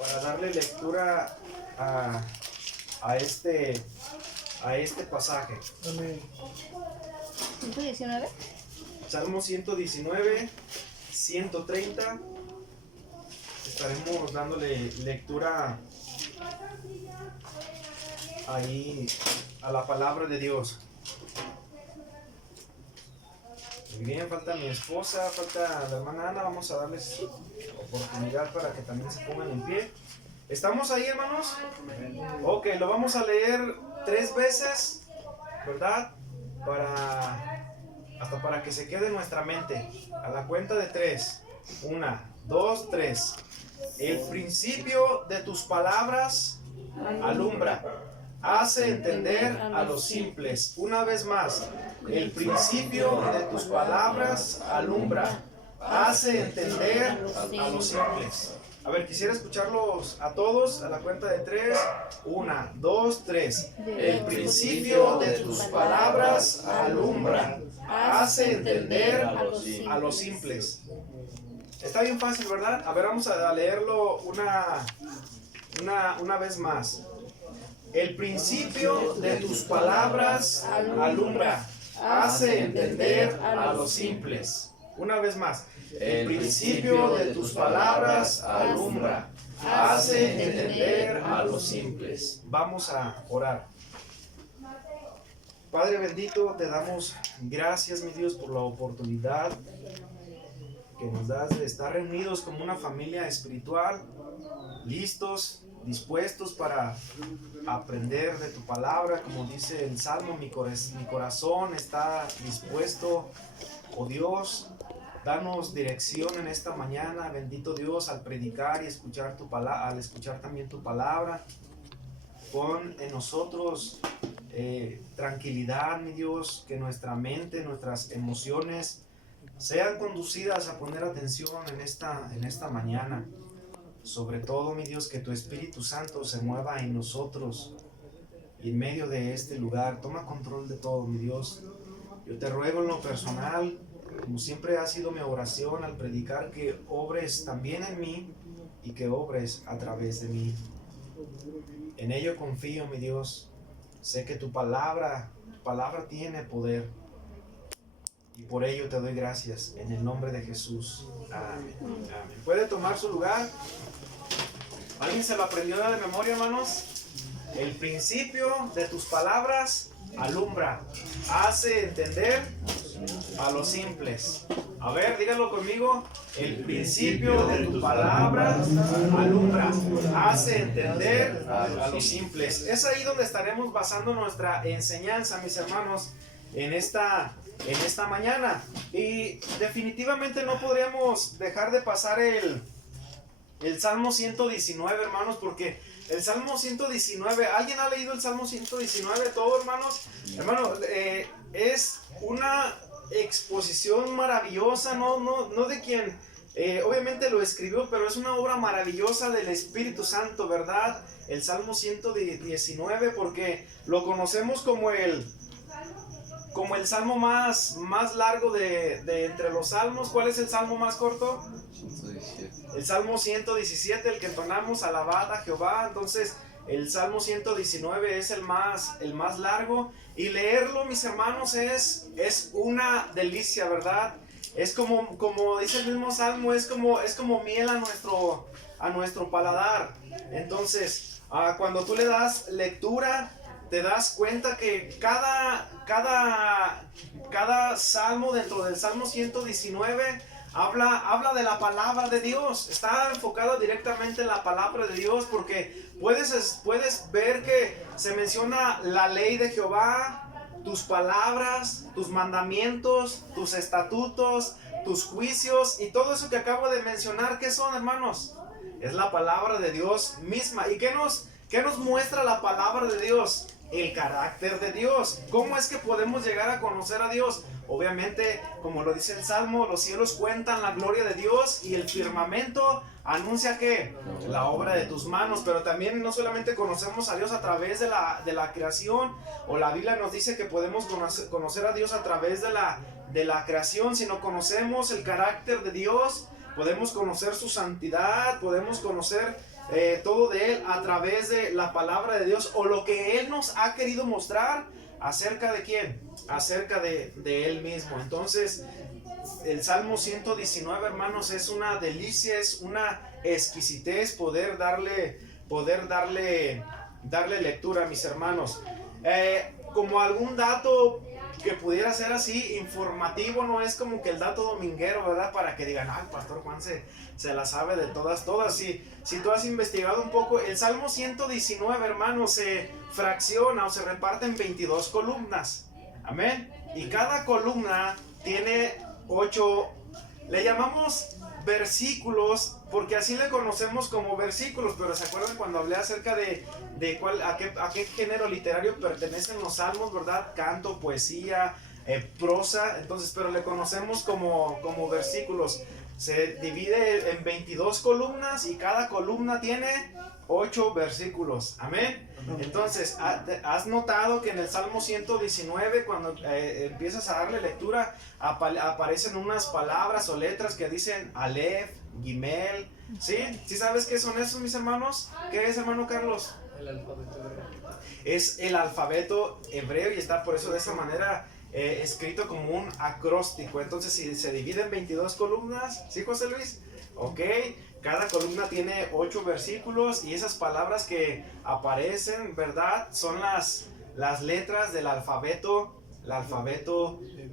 para darle lectura a este pasaje. Amén. 119. Salmo 119, 130. Estaremos dándole lectura ahí a la palabra de Dios. Muy bien, falta mi esposa, falta la hermana Ana. Vamos a darles oportunidad para que también se pongan en pie. ¿Estamos ahí, hermanos? Ok, lo vamos a leer 3 veces, ¿verdad? Hasta para que se quede en nuestra mente. A la cuenta de 3. 1, 2, 3. El principio de tus palabras alumbra, hace entender a los simples. Una vez más. El principio de tus palabras alumbra, hace entender a los simples. A ver, quisiera escucharlos a todos a la cuenta de 3. 1, 2, 3. El principio de tus palabras alumbra, hace entender a los simples. Está bien fácil, ¿verdad? A ver, vamos a leerlo una vez más. El principio de tus palabras alumbra, hace entender a los simples. Una vez más. El principio de tus palabras alumbra, hace entender a los simples. Vamos a orar. Padre bendito, te damos gracias, mi Dios, por la oportunidad que nos das de estar reunidos como una familia espiritual, listos, dispuestos para aprender de tu palabra. Como dice el Salmo, mi corazón está dispuesto, oh Dios. Danos dirección en esta mañana, bendito Dios, al predicar y escuchar tu palabra, al escuchar también tu palabra. Pon en nosotros tranquilidad, mi Dios, que nuestra mente, nuestras emociones sean conducidas a poner atención en esta mañana. Sobre todo, mi Dios, que tu Espíritu Santo se mueva en nosotros y en medio de este lugar. Toma control de todo, mi Dios. Yo te ruego en lo personal, como siempre ha sido mi oración al predicar, que obres también en mí y que obres a través de mí. En ello confío, mi Dios. Sé que tu palabra tiene poder. Y por ello te doy gracias en el nombre de Jesús. Amén. Amén. ¿Puede tomar su lugar? ¿Alguien se lo aprendió de memoria, hermanos? El principio de tus palabras alumbra, hace entender a los simples. A ver, díganlo conmigo. El principio de tus palabras alumbra, hace entender a los simples. Es ahí donde estaremos basando nuestra enseñanza, mis hermanos, en esta mañana. Y definitivamente no podríamos dejar de pasar el Salmo 119, hermanos, porque el Salmo 119, ¿alguien ha leído el Salmo 119? ¿Todo, hermanos? Hermano, es una exposición maravillosa, no de quien obviamente lo escribió, pero es una obra maravillosa del Espíritu Santo, ¿verdad? El Salmo 119, porque lo conocemos como el salmo más largo de entre los salmos. ¿Cuál es el salmo más corto? 117. El Salmo 117, el que entonamos, alabad a Jehová. Entonces el Salmo 119 es el más largo, y leerlo, mis hermanos, es una delicia, ¿verdad? Es como dice el mismo Salmo, es como miel a nuestro paladar. Entonces, cuando tú le das lectura, te das cuenta que cada salmo dentro del Salmo 119 habla de la palabra de Dios. Está enfocado directamente en la palabra de Dios, porque puedes ver que se menciona la ley de Jehová, tus palabras, tus mandamientos, tus estatutos, tus juicios, y todo eso que acabo de mencionar. ¿Qué son, hermanos? Es la palabra de Dios misma. ¿Y qué nos muestra la palabra de Dios? El carácter de Dios. ¿Cómo es que podemos llegar a conocer a Dios? Obviamente, como lo dice el Salmo, los cielos cuentan la gloria de Dios y el firmamento anuncia ¿qué? La obra de tus manos. Pero también no solamente conocemos a Dios a través de la creación, o la Biblia nos dice que podemos conocer a Dios a través de la creación, sino conocemos el carácter de Dios podemos conocer su santidad, podemos conocer todo de Él a través de la palabra de Dios o lo que Él nos ha querido mostrar acerca de quién, acerca de Él mismo. Entonces, el Salmo 119, hermanos, es una delicia, es una exquisitez poder darle lectura, mis hermanos. Como algún dato que pudiera ser así informativo, no es como que el dato dominguero, ¿verdad? Para que digan, el pastor Juan se la sabe de todas. Si tú has investigado un poco, el Salmo 119, hermanos, se fracciona o se reparte en 22 columnas. Amén. Y cada columna tiene 8, le llamamos versículos, porque así le conocemos como versículos, pero ¿se acuerdan cuando hablé acerca de a qué género literario pertenecen los salmos, verdad? Canto, poesía, prosa, entonces, pero le conocemos como versículos. Se divide en 22 columnas y cada columna tiene 8 versículos, amén. Entonces, ¿has notado que en el Salmo 119, cuando empiezas a darle lectura, aparecen unas palabras o letras que dicen Aleph, Gimel? ¿Sí? ¿Sí sabes qué son esos, mis hermanos? ¿Qué es, hermano Carlos? El alfabeto hebreo. Es el alfabeto hebreo y está por eso de esa manera escrito como un acróstico. Entonces, si se divide en 22 columnas, ¿sí, José Luis? Ok. Cada columna tiene 8 versículos y esas palabras que aparecen, ¿verdad? Son las letras del alfabeto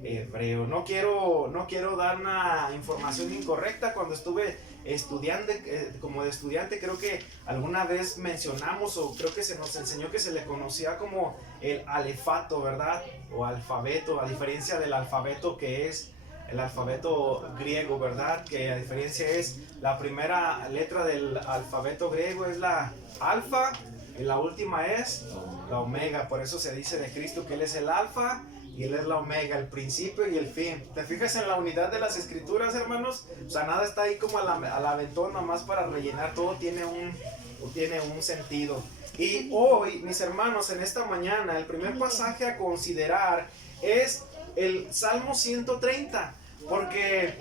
hebreo. No quiero dar una información incorrecta. Cuando estuve estudiando, como de estudiante, creo que alguna vez mencionamos o creo que se nos enseñó que se le conocía como el alefato, ¿verdad? O alfabeto, a diferencia del alfabeto que es el alfabeto griego, ¿verdad? Que a diferencia es la primera letra del alfabeto griego es la alfa y la última es la omega. Por eso se dice de Cristo que Él es el alfa y Él es la omega, el principio y el fin. ¿Te fijas en la unidad de las escrituras, hermanos? O sea, nada está ahí como al aventón, nomás para rellenar. Todo tiene un sentido. Y hoy, mis hermanos, en esta mañana, el primer pasaje a considerar es el Salmo 130, porque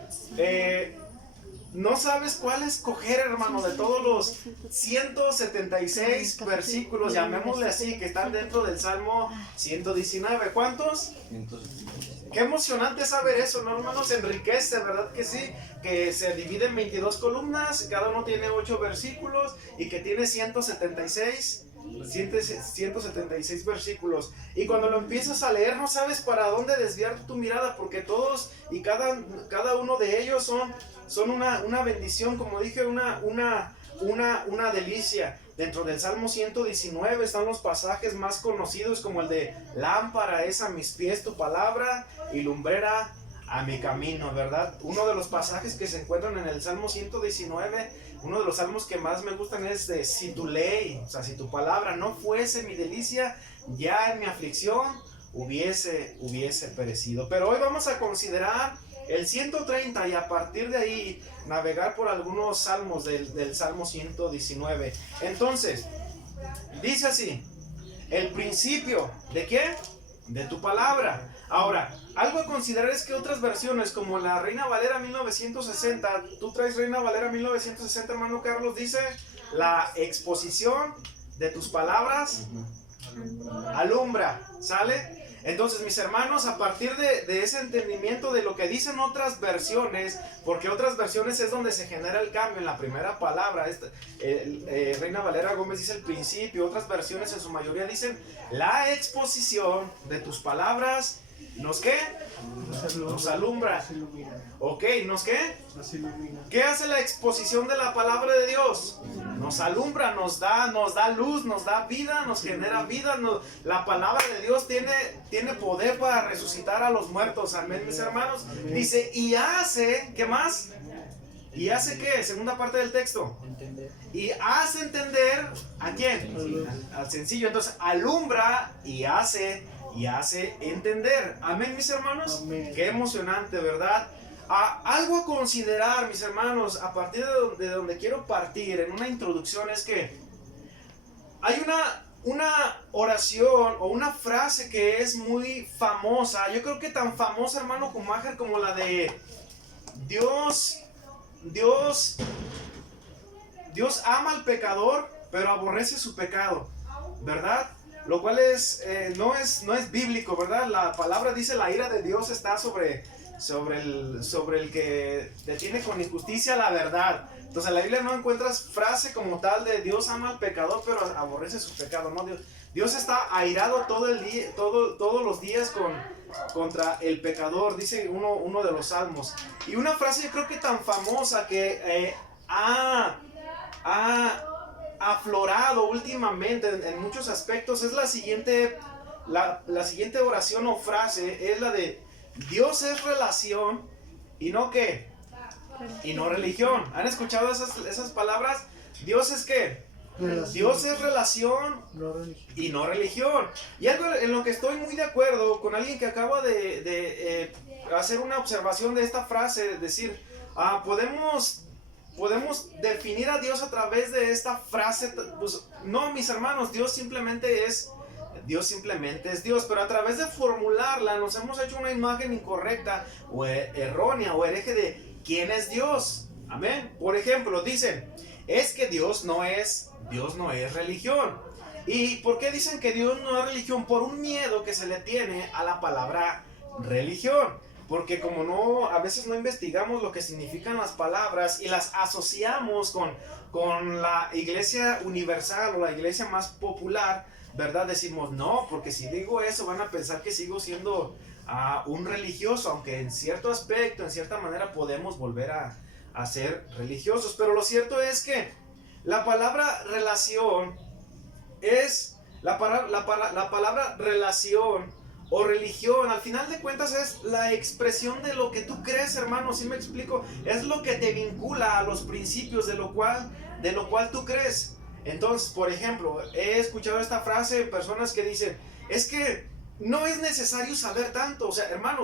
no sabes cuál escoger, hermano, de todos los 176 versículos, llamémosle así, que están dentro del Salmo 119. ¿Cuántos? 176. Qué emocionante saber eso, ¿no, hermanos? Enriquece, ¿verdad que sí? Que se divide en 22 columnas, cada uno tiene 8 versículos y que tiene 176 versículos. Y cuando lo empiezas a leer no sabes para dónde desviar tu mirada, porque todos y cada uno de ellos son una bendición, como dije, una delicia. Dentro del Salmo 119 están los pasajes más conocidos, como el de lámpara es a mis pies tu palabra y lumbrera a mi camino, ¿verdad? Uno de los pasajes que se encuentran en el Salmo 119, uno de los salmos que más me gustan es de si tu ley, o sea, si tu palabra no fuese mi delicia, ya en mi aflicción hubiese perecido. Pero hoy vamos a considerar el 130 y a partir de ahí navegar por algunos salmos del Salmo 119. Entonces, dice así: el principio, ¿de qué? De tu palabra. Ahora, algo a considerar es que otras versiones, como la Reina Valera 1960, tú traes Reina Valera 1960, hermano Carlos, dice la exposición de tus palabras alumbra, ¿sale? Entonces, mis hermanos, a partir de ese entendimiento de lo que dicen otras versiones, porque otras versiones es donde se genera el cambio en la primera palabra. Reina Valera Gómez dice el principio, otras versiones en su mayoría dicen la exposición de tus palabras. ¿Nos qué? Nos alumbra. Nos ilumina. Ok, ¿nos qué? Nos ilumina. ¿Qué hace la exposición de la palabra de Dios? Nos alumbra, nos da luz, nos da vida, nos genera vida. La palabra de Dios tiene poder para resucitar a los muertos. Amén, mis hermanos. Dice, y hace, ¿qué más? ¿Y hace qué? Segunda parte del texto. Entender. Y hace entender, ¿a quién? Al sencillo. Entonces, alumbra y hace entender. Amén, mis hermanos. Amén. Qué emocionante, ¿verdad? Algo a considerar, mis hermanos, a partir de donde quiero partir en una introducción, es que hay una oración o una frase que es muy famosa. Yo creo que tan famosa, hermano Kumacher, como la de Dios Dios ama al pecador, pero aborrece su pecado, ¿verdad? Lo cual no es bíblico, ¿verdad? La palabra dice: la ira de Dios está sobre el que detiene con injusticia la verdad. Entonces en la Biblia no encuentras frase como tal de Dios ama al pecador, pero aborrece su pecado, ¿no? Dios está airado todo el día, todos los días contra el pecador, dice uno de los salmos. Y una frase yo creo que tan famosa que ha aflorado últimamente en muchos aspectos es la siguiente oración o frase, es la de: Dios es relación y no ¿qué? Y no religión. ¿Han escuchado esas palabras? Dios es ¿qué? Dios es relación y no religión. Y algo en lo que estoy muy de acuerdo con alguien que acaba de hacer una observación de esta frase, decir, podemos definir a Dios a través de esta frase. Pues no, mis hermanos, Dios simplemente es Dios, pero a través de formularla nos hemos hecho una imagen incorrecta o errónea o hereje de quién es Dios. Amén. Por ejemplo, dicen, es que Dios no es religión. ¿Y por qué dicen que Dios no es religión? Por un miedo que se le tiene a la palabra religión. Porque como a veces no investigamos lo que significan las palabras y las asociamos con la iglesia universal o la iglesia más popular, ¿verdad? Decimos, no, porque si digo eso van a pensar que sigo siendo un religioso, aunque en cierto aspecto, en cierta manera podemos volver a ser religiosos. Pero lo cierto es que la palabra relación la palabra relación o religión, al final de cuentas es la expresión de lo que tú crees, hermano. ¿Sí me explico? Es lo que te vincula a los principios de lo cual tú crees. Entonces, por ejemplo, he escuchado esta frase de personas que dicen, es que no es necesario saber tanto. O sea, hermano,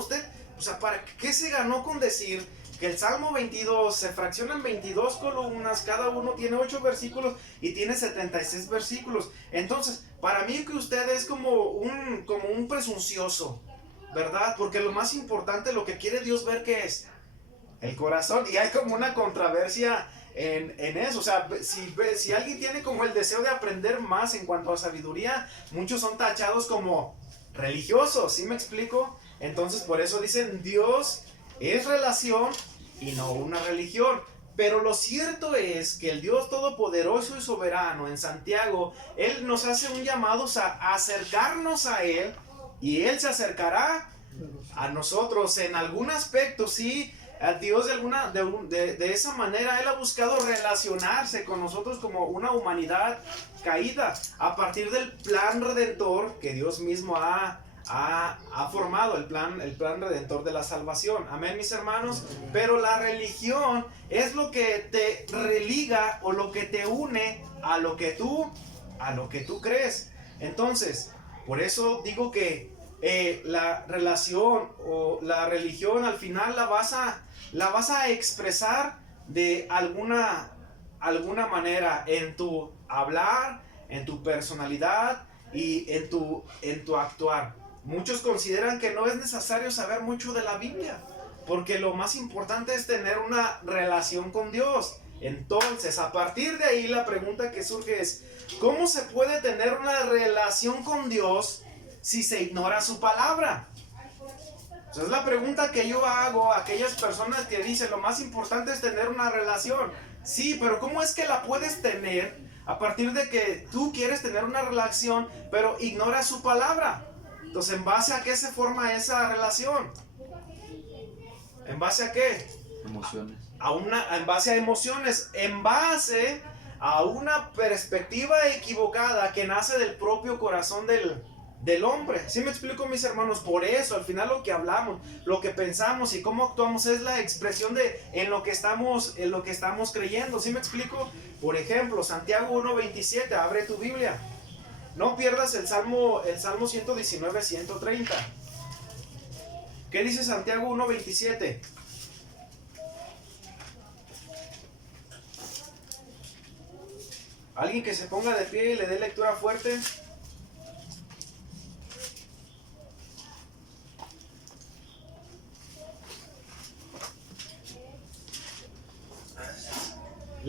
¿para qué se ganó con decir que el Salmo 22 se fracciona en 22 columnas, cada uno tiene 8 versículos y tiene 76 versículos? Entonces, para mí que usted es como un presuncioso, ¿verdad? Porque lo más importante, lo que quiere Dios ver, ¿qué es? El corazón. Y hay como una controversia en eso. O sea, si alguien tiene como el deseo de aprender más en cuanto a sabiduría, muchos son tachados como religiosos. ¿Sí me explico? Entonces, por eso dicen, Dios es relación y no una religión. Pero lo cierto es que el Dios todopoderoso y soberano, en Santiago, Él nos hace un llamado a acercarnos a Él, y Él se acercará a nosotros en algún aspecto. Sí, a Dios de esa manera Él ha buscado relacionarse con nosotros como una humanidad caída, a partir del plan redentor que Dios mismo ha formado, el plan redentor de la salvación. Amén, mis hermanos. Pero la religión es lo que te religa o lo que te une a lo que tú crees. Entonces, por eso digo que la relación o la religión al final la vas a expresar de alguna manera en tu hablar, en tu personalidad y en tu actuar. Muchos consideran que no es necesario saber mucho de la Biblia, porque lo más importante es tener una relación con Dios. Entonces, a partir de ahí, la pregunta que surge es, ¿cómo se puede tener una relación con Dios si se ignora su palabra? Esa es la pregunta que yo hago a aquellas personas que dicen, lo más importante es tener una relación. Sí, pero ¿cómo es que la puedes tener a partir de que tú quieres tener una relación, pero ignoras su palabra? Entonces, ¿en base a qué se forma esa relación? ¿En base a qué? Emociones. En base a emociones, en base a una perspectiva equivocada que nace del propio corazón del hombre. ¿Sí me explico, mis hermanos? Por eso, al final lo que hablamos, lo que pensamos y cómo actuamos es la expresión en lo que estamos creyendo. ¿Sí me explico? Por ejemplo, Santiago 1:27, abre tu Biblia. No pierdas el Salmo 119, 130. ¿Qué dice Santiago 1:27? Alguien que se ponga de pie y le dé lectura fuerte.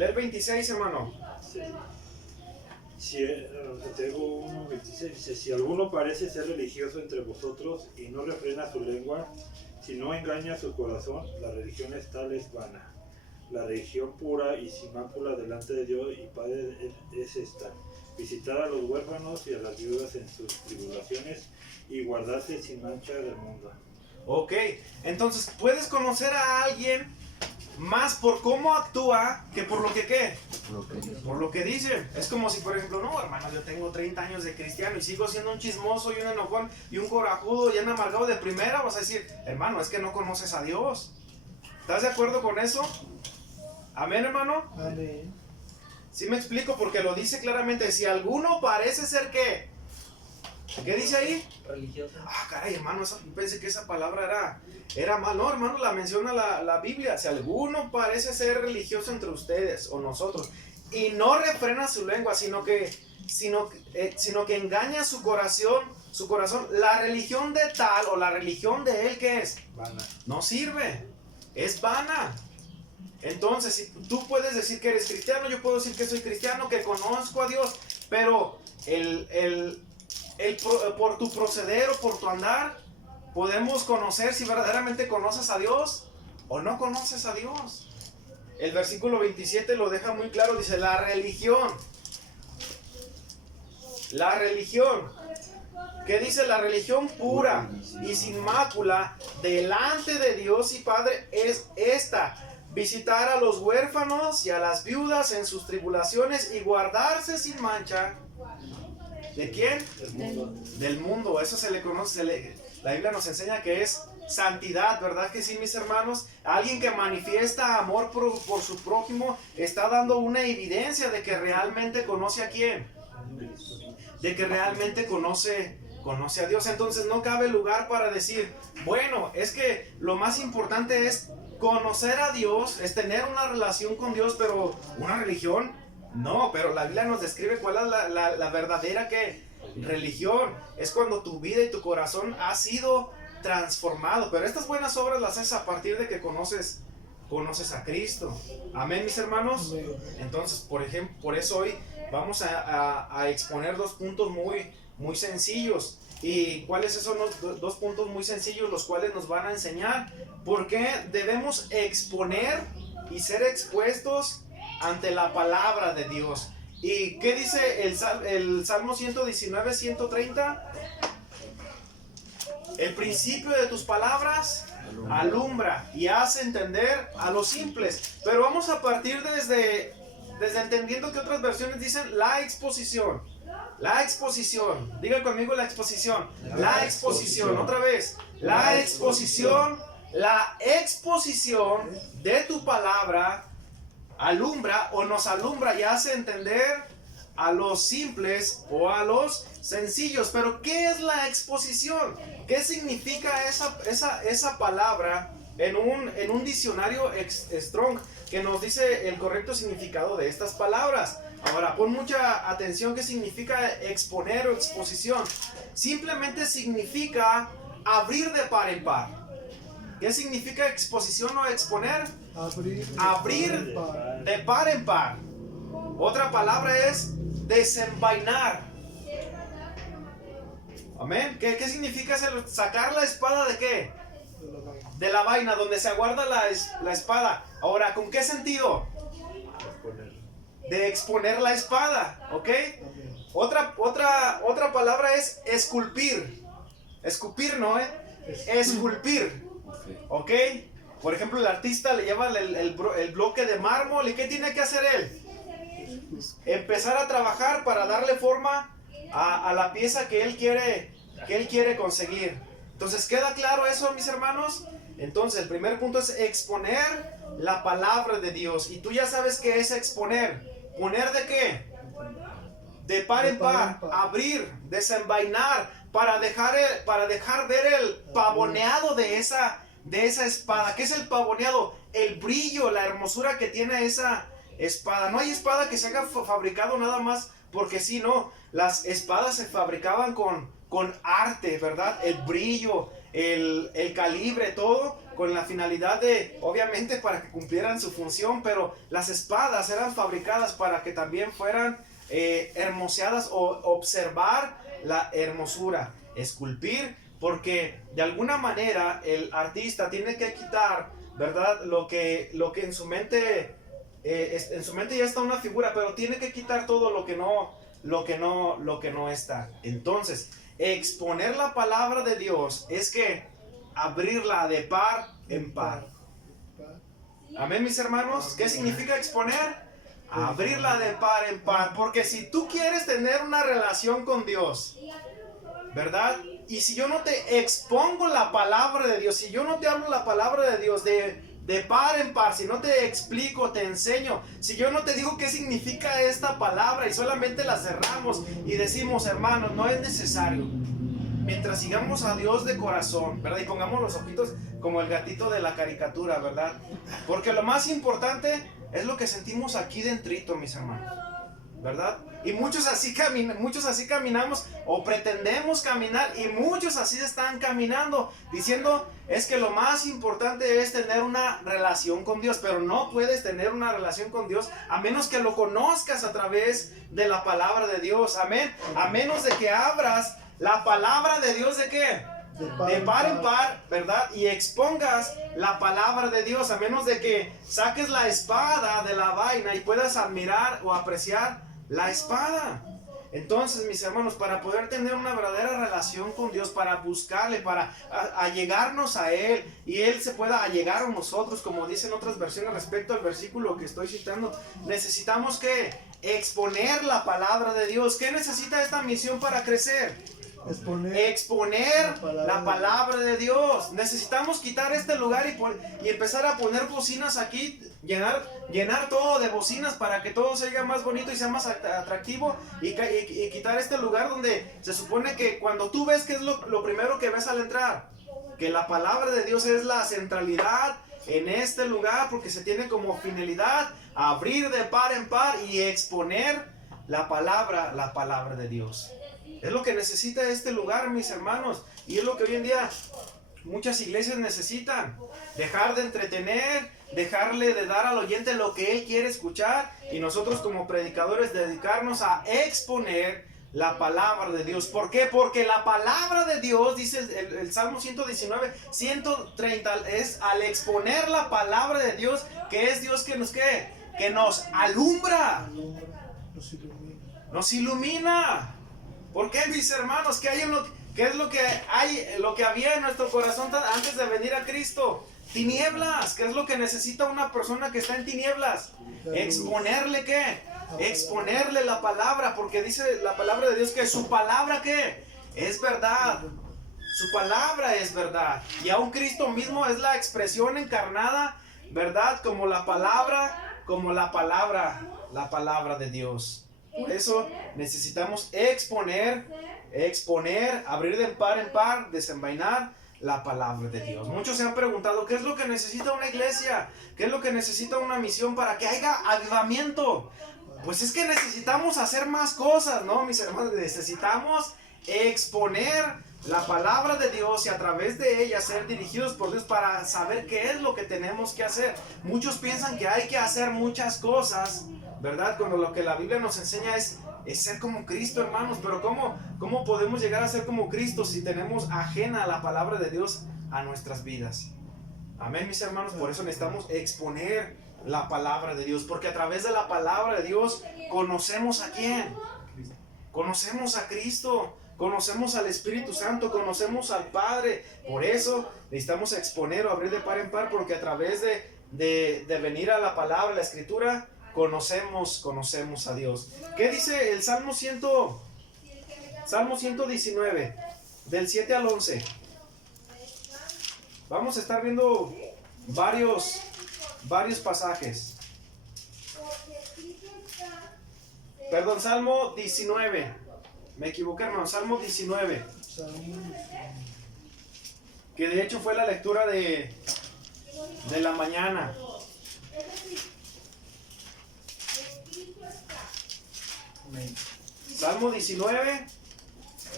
Lee el 26, hermano. Sí. Santiago 1:26 dice: si alguno parece ser religioso entre vosotros y no refrena su lengua, si no engaña su corazón, la religión tal es vana. La religión pura y sin mácula delante de Dios y Padre es esta: visitar a los huérfanos y a las viudas en sus tribulaciones y guardarse sin mancha del mundo. Ok, entonces puedes conocer a alguien más por cómo actúa que por lo que ¿qué? Por lo que dice. Es como si, por ejemplo, no, hermano, yo tengo 30 años de cristiano y sigo siendo un chismoso y un enojón y un corajudo y un amargado de primera. Vas a decir, hermano, es que no conoces a Dios. ¿Estás de acuerdo con eso? Amén, hermano. Amén. Sí me explico, porque lo dice claramente. Si alguno parece ser ¿qué? ¿Qué dice ahí? Religioso. Ah, caray, hermano, pensé que esa palabra era mal. No, hermano, la menciona la Biblia. Si alguno parece ser religioso entre ustedes o nosotros y no refrena su lengua, sino que engaña su corazón, la religión de tal o la religión de él, ¿qué es? Vana. No sirve, es vana. Entonces, si tú puedes decir que eres cristiano, yo puedo decir que soy cristiano, que conozco a Dios, pero por tu proceder o por tu andar, podemos conocer si verdaderamente conoces a Dios o no conoces a Dios. El versículo 27 lo deja muy claro, dice, la religión. ¿Qué dice? La religión pura y sin mácula delante de Dios y Padre es esta: visitar a los huérfanos y a las viudas en sus tribulaciones y guardarse sin mancha. ¿De quién? Del mundo. Eso se le conoce, la Biblia nos enseña que es santidad, ¿verdad que sí, mis hermanos? Alguien que manifiesta amor por su prójimo está dando una evidencia de que realmente conoce a quién, de que realmente conoce a Dios. Entonces no cabe lugar para decir, bueno, es que lo más importante es conocer a Dios, es tener una relación con Dios, pero una religión, no. Pero la Biblia nos describe cuál es la verdadera religión. Es cuando tu vida y tu corazón ha sido transformado. Pero estas buenas obras las haces a partir de que conoces a Cristo. Amén, mis hermanos. Entonces, por ejemplo, por eso hoy vamos a exponer dos puntos muy sencillos. ¿Y cuáles son los dos puntos muy sencillos, los cuales nos van a enseñar por qué debemos exponer y ser expuestos ante la palabra de Dios? ¿Y qué dice el Salmo 119, 130? El principio de tus palabras alumbra y hace entender a los simples. Pero vamos a partir desde entendiendo que otras versiones dicen la exposición. La exposición. Diga conmigo la exposición. La exposición. Otra vez. La exposición. La exposición de tu palabra alumbra o nos alumbra y hace entender a los simples o a los sencillos. Pero ¿qué es la exposición? ¿Qué significa esa palabra en un diccionario Strong que nos dice el correcto significado de estas palabras? Ahora, pon mucha atención. ¿Qué significa exponer o exposición? Simplemente significa abrir de par en par. ¿Qué significa exposición o exponer? Abrir de par en par. Otra palabra es desenvainar. Amén. ¿Qué significa sacar la espada de qué? De la vaina, donde se aguarda la espada. Ahora, ¿con qué sentido? De exponer la espada, ¿ok? Otra palabra es esculpir. Escupir, ¿no? Esculpir, ¿ok? Por ejemplo, el artista le lleva el bloque de mármol. ¿Y qué tiene que hacer él? Empezar a trabajar para darle forma a la pieza que él quiere conseguir. Entonces, ¿queda claro eso, mis hermanos? Entonces, el primer punto es exponer la palabra de Dios. Y tú ya sabes qué es exponer. ¿Poner de qué? De par en par. Abrir, desenvainar, para dejar ver el pavoneado de esa espada. ¿Qué es el pavoneado? El brillo, la hermosura que tiene esa espada. No hay espada que se haya fabricado nada más porque sí, no. Las espadas se fabricaban con con arte, ¿verdad? El brillo, el calibre, todo con la finalidad de, obviamente, para que cumplieran su función, pero las espadas eran fabricadas para que también fueran hermoseadas o observar la hermosura, esculpir, porque de alguna manera el artista tiene que quitar, ¿verdad? Lo que en su mente ya está una figura, pero tiene que quitar todo lo que no está. Entonces, exponer la palabra de Dios es que abrirla de par en par. Amén, mis hermanos. ¿Qué significa exponer? Abrirla de par en par. Porque si tú quieres tener una relación con Dios, ¿verdad? Y si yo no te expongo la palabra de Dios, si yo no te hablo la palabra de Dios de par en par, si no te explico, te enseño, si yo no te digo qué significa esta palabra y solamente la cerramos y decimos, hermanos, no es necesario. Mientras sigamos a Dios de corazón, ¿verdad? Y pongamos los ojitos como el gatito de la caricatura, ¿verdad? Porque lo más importante es lo que sentimos aquí dentrito, mis hermanos, ¿verdad? Y muchos así caminamos o pretendemos caminar, y muchos así están caminando diciendo, es que lo más importante es tener una relación con Dios, pero no puedes tener una relación con Dios a menos que lo conozcas a través de la palabra de Dios. Amén. A menos de que abras la palabra de Dios, ¿de qué? De par en par, ¿verdad? Y expongas la palabra de Dios, a menos de que saques la espada de la vaina y puedas admirar o apreciar la espada. Entonces, mis hermanos, para poder tener una verdadera relación con Dios, para buscarle, para allegarnos a Él y Él se pueda allegar a nosotros, como dicen otras versiones respecto al versículo que estoy citando, necesitamos que exponer la palabra de Dios. ¿Qué necesita esta misión para crecer? Exponer la palabra de Dios. Necesitamos quitar este lugar y empezar a poner bocinas aquí, llenar todo de bocinas para que todo se haga más bonito y sea más atractivo, y quitar este lugar donde se supone que cuando tú ves, ¿qué es lo primero que ves al entrar? Que la palabra de Dios es la centralidad en este lugar, porque se tiene como finalidad abrir de par en par y exponer la palabra de Dios. Es lo que necesita este lugar, mis hermanos, y es lo que hoy en día muchas iglesias necesitan. Dejar de entretener, dejarle de dar al oyente lo que él quiere escuchar, y nosotros como predicadores dedicarnos a exponer la palabra de Dios. ¿Por qué? Porque la palabra de Dios, dice el Salmo 119, 130, es al exponer la palabra de Dios, que es Dios que nos alumbra, nos ilumina. ¿Por qué, mis hermanos? ¿Qué es lo que había en nuestro corazón antes de venir a Cristo? Tinieblas. ¿Qué es lo que necesita una persona que está en tinieblas? ¿Exponerle qué? Exponerle la palabra, porque dice la palabra de Dios que su palabra ¿qué? Es verdad. Su palabra es verdad. Y aún Cristo mismo es la expresión encarnada, ¿verdad? Como la palabra de Dios. Por eso necesitamos exponer, abrir de par en par, desenvainar la palabra de Dios. Muchos se han preguntado, ¿qué es lo que necesita una iglesia? ¿Qué es lo que necesita una misión para que haya avivamiento? Pues es que necesitamos hacer más cosas, ¿no, mis hermanos? Necesitamos exponer la palabra de Dios y a través de ella ser dirigidos por Dios para saber qué es lo que tenemos que hacer. Muchos piensan que hay que hacer muchas cosas, ¿verdad? Cuando lo que la Biblia nos enseña es ser como Cristo, hermanos. Pero ¿cómo podemos llegar a ser como Cristo si tenemos ajena la palabra de Dios a nuestras vidas? Amén, mis hermanos. Por eso necesitamos exponer la palabra de Dios, porque a través de la palabra de Dios conocemos a quién. Conocemos a Cristo, conocemos al Espíritu Santo, conocemos al Padre. Por eso necesitamos exponer o abrir de par en par, porque a través de venir a la palabra, la Escritura, conocemos a Dios. ¿Qué dice el Salmo 119, del 7 al 11? Vamos a estar viendo varios pasajes. Perdón, Salmo 19. Me equivoqué, hermano. Salmo 19. Que de hecho fue la lectura de la mañana. Salmo 19,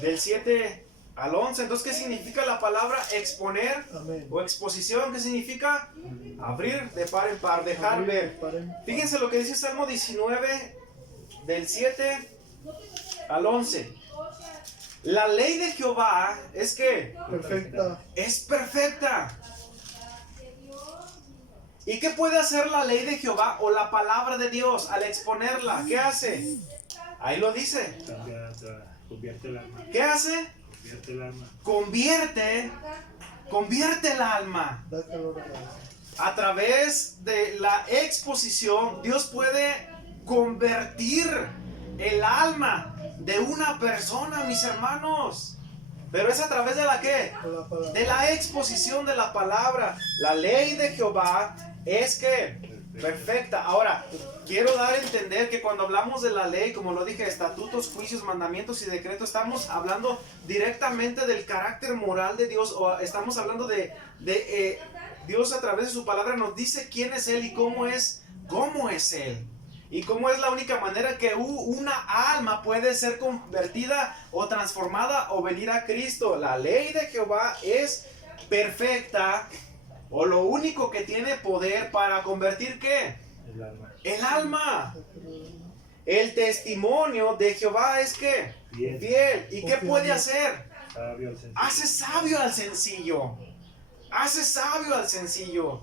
del 7 al 11. Entonces, ¿qué significa la palabra exponer Amén. o exposición? ¿Qué significa? Abrir de par en par, dejar ver. Fíjense lo que dice Salmo 19, del 7 al 11. La ley de Jehová es que Perfecta. es perfecta. ¿Y qué puede hacer la ley de Jehová o la palabra de Dios al exponerla? ¿Qué hace? Ahí lo dice. Convierte el alma. ¿Qué hace? Convierte el alma. Convierte el alma. Da calor a la alma. A través de la exposición, Dios puede convertir el alma de una persona, mis hermanos. Pero es a través de la ¿qué? Con la palabra. De la exposición de la palabra. La ley de Jehová es que perfecta. Ahora, quiero dar a entender que cuando hablamos de la ley, como lo dije, estatutos, juicios, mandamientos y decretos, estamos hablando directamente del carácter moral de Dios, o estamos hablando de Dios a través de su palabra nos dice quién es Él y cómo es Él. Y cómo es la única manera que una alma puede ser convertida o transformada o venir a Cristo. La ley de Jehová es perfecta, o lo único que tiene poder para convertir ¿qué? El alma. El alma. El testimonio de Jehová es ¿qué? Fiel. ¿Y qué puede hacer? Sabio al sencillo. Hace sabio al sencillo. Hace sabio al sencillo.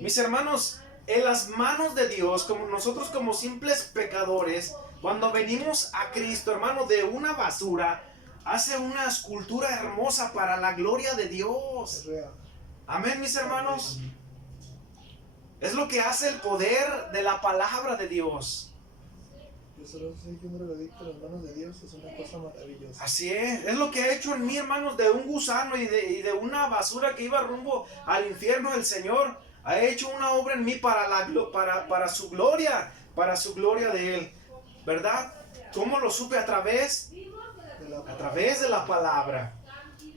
Mis hermanos, en las manos de Dios, como nosotros como simples pecadores, cuando venimos a Cristo, hermano, de una basura, hace una escultura hermosa para la gloria de Dios. Es real. Amén, mis hermanos. Es lo que hace el poder de la palabra de Dios. Yo solo sé que un drogadicto en las manos de Dios es una cosa maravillosa. Así es lo que ha hecho en mí, hermanos, de un gusano y de una basura que iba rumbo al infierno. El Señor ha hecho una obra en mí para su gloria de Él, ¿verdad? ¿Cómo lo supe? A través de la palabra.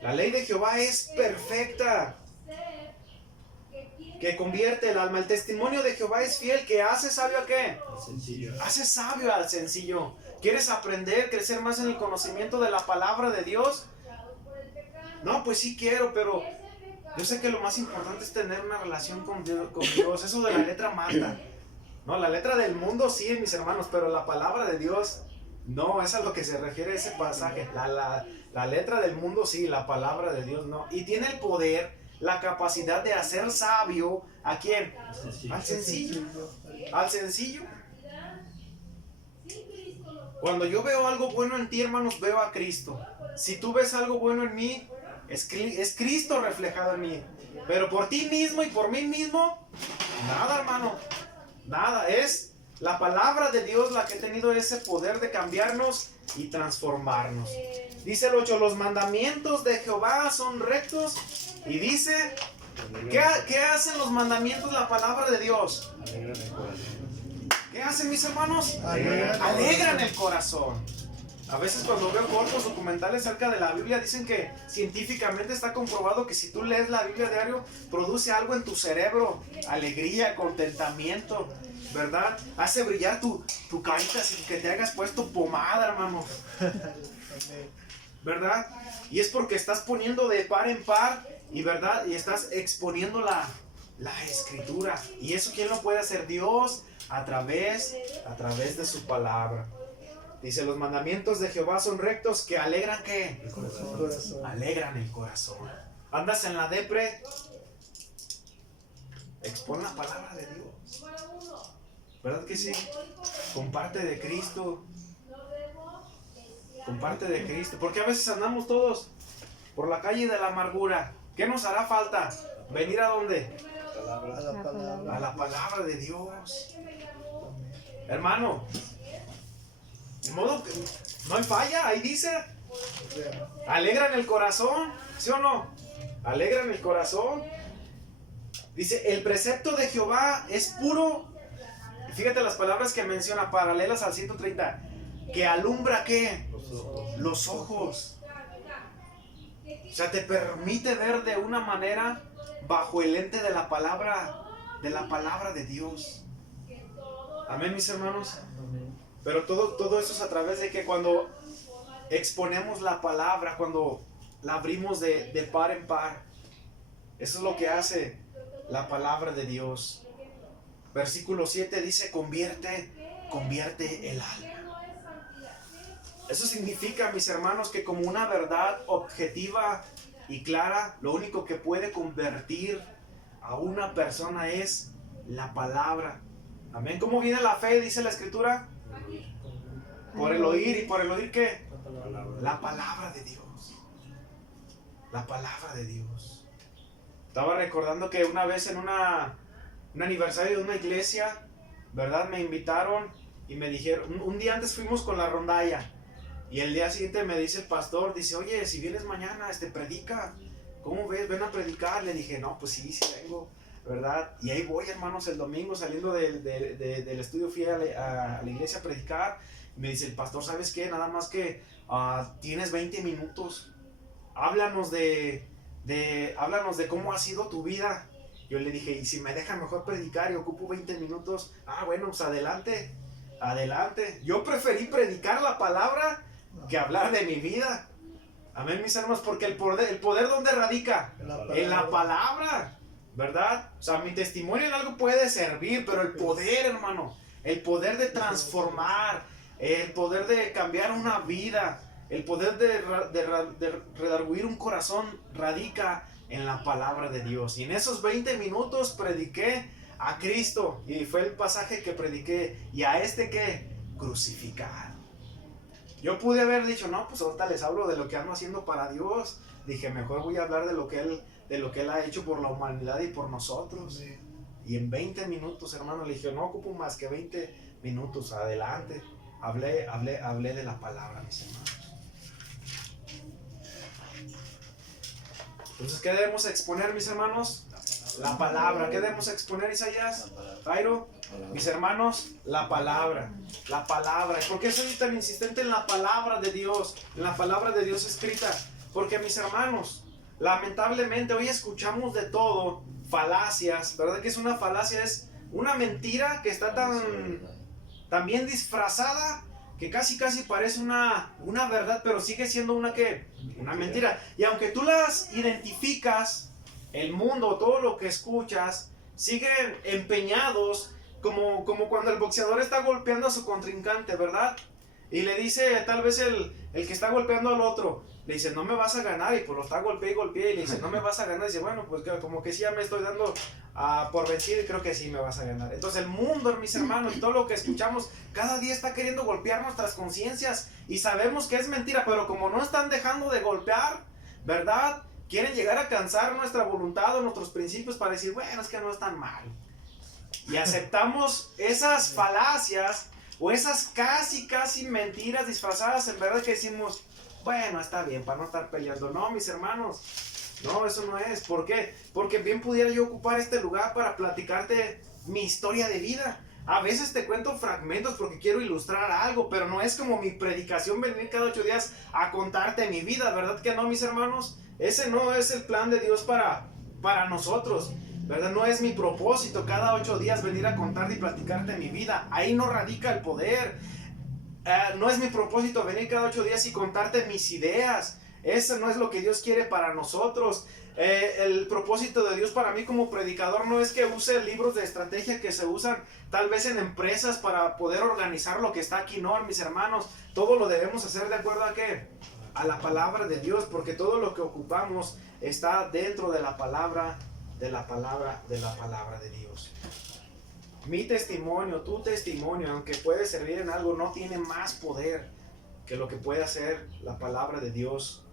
La ley de Jehová es perfecta, que convierte el alma. El testimonio de Jehová es fiel, que hace sabio ¿a qué? Al sencillo. Hace sabio al sencillo. ¿Quieres aprender, crecer más en el conocimiento de la palabra de Dios? No, pues sí quiero, pero yo sé que lo más importante es tener una relación con Dios. Eso de la letra mata. No, la letra del mundo sí, mis hermanos, pero la palabra de Dios no, es a lo que se refiere ese pasaje. La letra del mundo sí, la palabra de Dios no. Y tiene el poder, la capacidad de hacer sabio ¿a quién? Al sencillo. Al sencillo. Cuando yo veo algo bueno en ti, hermanos, veo a Cristo. Si tú ves algo bueno en mí, es Cristo reflejado en mí. Pero por ti mismo y por mí mismo, nada, hermano. Nada. Es la palabra de Dios la que ha tenido ese poder de cambiarnos y transformarnos. Dice el 8, los mandamientos de Jehová son rectos. Y dice, ¿qué hacen los mandamientos, la palabra de Dios? Alegran el corazón. ¿Qué hacen, mis hermanos? Alegran. Alegran el corazón. A veces cuando veo cortos documentales acerca de la Biblia, dicen que científicamente está comprobado que si tú lees la Biblia diario, produce algo en tu cerebro, alegría, contentamiento, ¿verdad? Hace brillar tu carita sin que te hayas puesto pomada, hermano, ¿verdad? Y es porque estás poniendo de par en par, y verdad, y estás exponiendo la escritura. Y eso ¿quién lo puede hacer? Dios, a través de su palabra. Dice, los mandamientos de Jehová son rectos, que alegran ¿qué? El Corazón. Alegran el corazón. Andas en la depre, expon la palabra de Dios, ¿verdad que sí? Comparte de Cristo. Comparte de Cristo. Porque a veces andamos todos por la calle de la amargura. ¿Qué nos hará falta? ¿Venir a dónde? A la palabra. A la palabra de Dios. Hermano, de modo que no hay falla, ahí dice. Alegran el corazón, ¿sí o no? Alegran el corazón. Dice, el precepto de Jehová es puro. Fíjate las palabras que menciona, paralelas al 130. Que alumbra ¿qué? Los ojos. O sea, te permite ver de una manera bajo el lente de la palabra de Dios. Amén, mis hermanos. Pero todo eso es a través de que cuando exponemos la palabra, cuando la abrimos de par en par. Eso es lo que hace la palabra de Dios. Versículo 7 dice, convierte el alma. Eso significa, mis hermanos, que como una verdad objetiva y clara, lo único que puede convertir a una persona es la palabra. Amén. ¿Cómo viene la fe? Dice la Escritura. Por el oír. ¿Y por el oír qué? La palabra de Dios. La palabra de Dios. Estaba recordando que una vez en un aniversario de una iglesia, ¿verdad? Me invitaron y me dijeron, un día antes fuimos con la rondalla. Y el día siguiente me dice el pastor, dice, oye, si vienes mañana, predica. ¿Cómo ves? Ven a predicar. Le dije, no, pues sí vengo, ¿verdad? Y ahí voy, hermanos, el domingo saliendo del estudio fui a la iglesia a predicar. Y me dice el pastor, ¿sabes qué? Nada más que tienes 20 minutos. Háblanos de cómo ha sido tu vida. Yo le dije, y si me dejan mejor predicar y ocupo 20 minutos, bueno, pues adelante. Yo preferí predicar la palabra que hablar de mi vida. Amén, mis hermanos, porque el poder ¿dónde radica? En la palabra, ¿verdad? O sea, mi testimonio en algo puede servir, pero el poder, hermano, el poder de transformar, el poder de cambiar una vida, el poder de redarguir un corazón radica en la palabra de Dios. Y en esos 20 minutos prediqué a Cristo, y fue el pasaje que prediqué, y a ¿qué? Crucificado. Yo pude haber dicho, no, pues ahorita les hablo de lo que ando haciendo para Dios. Dije, mejor voy a hablar de lo que Él ha hecho por la humanidad y por nosotros. Sí. Y en 20 minutos, hermano, le dije, no ocupo más que 20 minutos, adelante. Hablé de la palabra, mis hermanos. Entonces, ¿qué debemos exponer, mis hermanos? La palabra. ¿Qué debemos exponer, Isaías? Jairo, mis hermanos, la palabra. La palabra. ¿Por qué soy tan insistente en la palabra de Dios? En la palabra de Dios escrita. Porque, mis hermanos, lamentablemente hoy escuchamos de todo, falacias. ¿Verdad que es una falacia? Es una mentira que está tan bien disfrazada que casi parece una verdad, pero sigue siendo una mentira. Y aunque tú las identificas, el mundo, todo lo que escuchas, siguen empeñados, como cuando el boxeador está golpeando a su contrincante, ¿verdad? Y le dice, tal vez el que está golpeando al otro, le dice, no me vas a ganar, y pues lo está golpeando, y le dice, no me vas a ganar, y dice, bueno, pues como que sí ya me estoy dando por vencido, y creo que sí me vas a ganar. Entonces el mundo, mis hermanos, y todo lo que escuchamos, cada día está queriendo golpear nuestras conciencias, y sabemos que es mentira, pero como no están dejando de golpear, ¿verdad? Quieren llegar a cansar nuestra voluntad o nuestros principios para decir, bueno, es que no es tan mal. Y aceptamos esas falacias o esas casi mentiras disfrazadas en verdad, que decimos, bueno, está bien, para no estar peleando. No, mis hermanos, no, eso no es. ¿Por qué? Porque bien pudiera yo ocupar este lugar para platicarte mi historia de vida. A veces te cuento fragmentos porque quiero ilustrar algo, pero no es como mi predicación venir cada 8 días a contarte mi vida, ¿verdad que no, mis hermanos? Ese no es el plan de Dios para nosotros, ¿verdad? No es mi propósito cada 8 días venir a contarte y platicarte mi vida. Ahí no radica el poder. No es mi propósito venir cada 8 días y contarte mis ideas. Eso no es lo que Dios quiere para nosotros. El propósito de Dios para mí como predicador no es que use libros de estrategia que se usan tal vez en empresas para poder organizar lo que está aquí. No, mis hermanos, todo lo debemos hacer de acuerdo a ¿qué? A la palabra de Dios, porque todo lo que ocupamos está dentro de la palabra de Dios. Mi testimonio, tu testimonio, aunque puede servir en algo, no tiene más poder que lo que puede hacer la palabra de Dios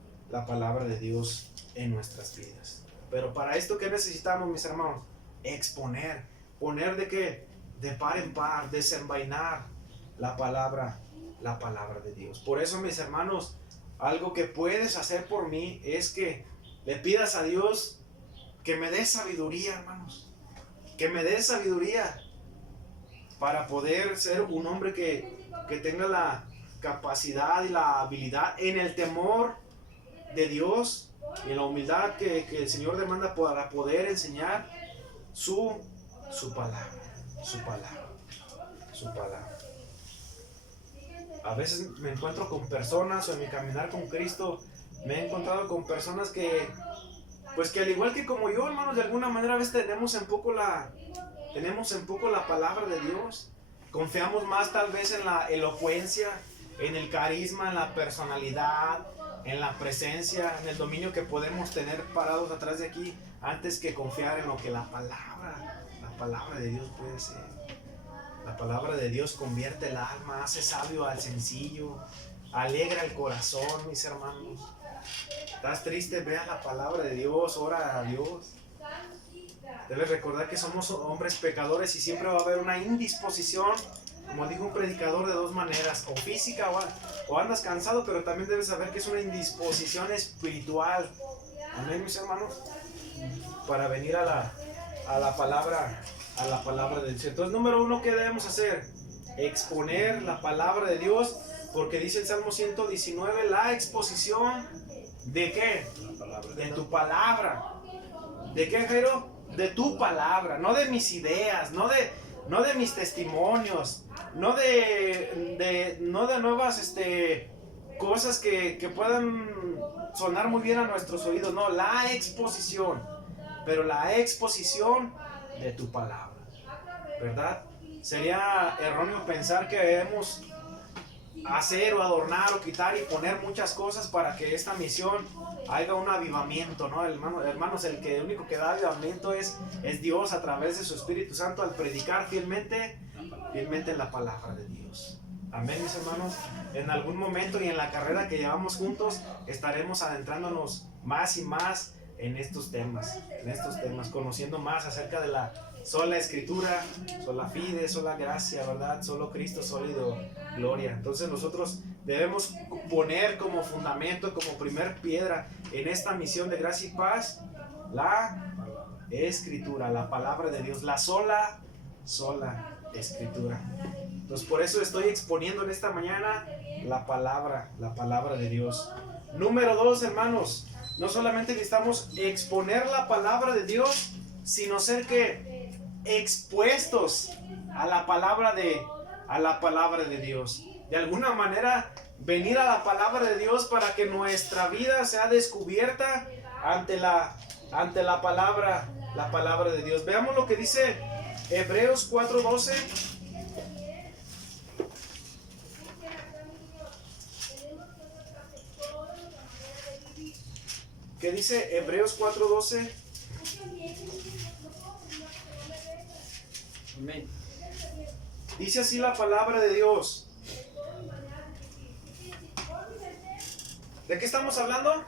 en nuestras vidas. Pero para esto, ¿qué necesitamos, mis hermanos? Exponer, poner de qué, de par en par, desenvainar la palabra de Dios. Por eso, mis hermanos, algo que puedes hacer por mí es que le pidas a Dios que me dé sabiduría, hermanos, que me dé sabiduría para poder ser un hombre que tenga la capacidad y la habilidad en el temor de Dios y en la humildad que el Señor demanda para poder enseñar su palabra. A veces me encuentro con personas o en mi caminar con Cristo Me he encontrado con personas que, pues que al igual que como yo, hermanos, de alguna manera a veces tenemos en poco la palabra de Dios. Confiamos más tal vez en la elocuencia, en el carisma, en la personalidad, en la presencia, en el dominio que podemos tener parados atrás de aquí, antes que confiar en lo que la palabra de Dios puede ser. La palabra de Dios convierte el alma, hace sabio al sencillo, alegra el corazón, mis hermanos. ¿Estás triste? Vea la palabra de Dios, ora a Dios. Debes recordar que somos hombres pecadores y siempre va a haber una indisposición, como dijo un predicador, de dos maneras, o física o andas cansado, pero también debes saber que es una indisposición espiritual. Amén, mis hermanos, para venir a la palabra de Dios. Entonces, número uno, ¿qué debemos hacer? Exponer la palabra de Dios, porque dice el Salmo 119, la exposición ¿de qué? De tu palabra. ¿De qué, Jairo? De tu palabra, no de mis ideas, no de mis testimonios, no de nuevas cosas que puedan sonar muy bien a nuestros oídos. No, la exposición, pero la exposición de tu palabra, ¿verdad? Sería erróneo pensar que debemos hacer o adornar o quitar y poner muchas cosas para que esta misión haga un avivamiento, ¿no? Hermanos, el único que da avivamiento es Dios a través de su Espíritu Santo al predicar fielmente en la palabra de Dios. Amén, mis hermanos. En algún momento y en la carrera que llevamos juntos estaremos adentrándonos más y más en estos temas, conociendo más acerca de la sola escritura, sola fide, sola gracia, ¿verdad? Solo Cristo, sólido, gloria. Entonces nosotros debemos poner como fundamento, como primer piedra en esta misión de gracia y paz, la escritura, la palabra de Dios, la sola escritura. Entonces por eso estoy exponiendo en esta mañana la palabra de Dios. Número 2, hermanos, no solamente necesitamos exponer la palabra de Dios, sino ser que expuestos a la palabra de Dios. De alguna manera venir a la palabra de Dios para que nuestra vida sea descubierta ante la palabra de Dios. Veamos lo que dice Hebreos 4:12. ¿Qué dice Hebreos 4:12? Amén. Dice así la palabra de Dios. ¿De qué estamos hablando?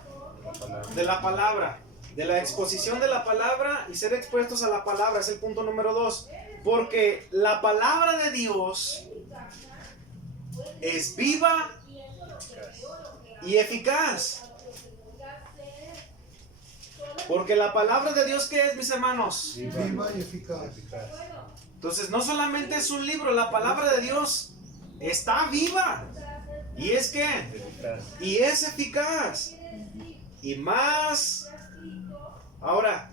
De la palabra, de la exposición de la palabra y ser expuestos a la palabra. Es el punto número 2. Porque la palabra de Dios es viva y eficaz. Porque la palabra de Dios, ¿qué es, mis hermanos? Viva y eficaz. Entonces, no solamente es un libro, la palabra de Dios está viva. ¿Y es qué? Y es eficaz. Y más. Ahora,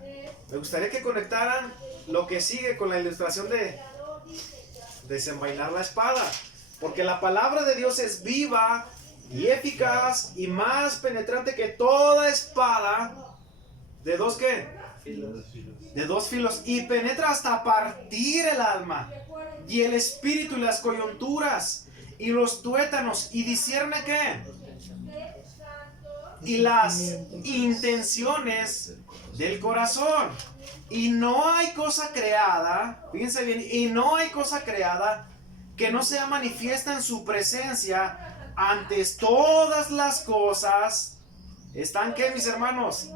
me gustaría que conectaran lo que sigue con la ilustración de desenvainar la espada. Porque la palabra de Dios es viva y eficaz y más penetrante que toda espada. ¿De dos qué? De dos filos. Y penetra hasta partir el alma y el espíritu y las coyunturas y los tuétanos. ¿Y discierne qué? Y las intenciones del corazón. Y no hay cosa creada, fíjense bien, y no hay cosa creada que no sea manifiesta en su presencia. Antes todas las cosas están, ¿qué, mis hermanos?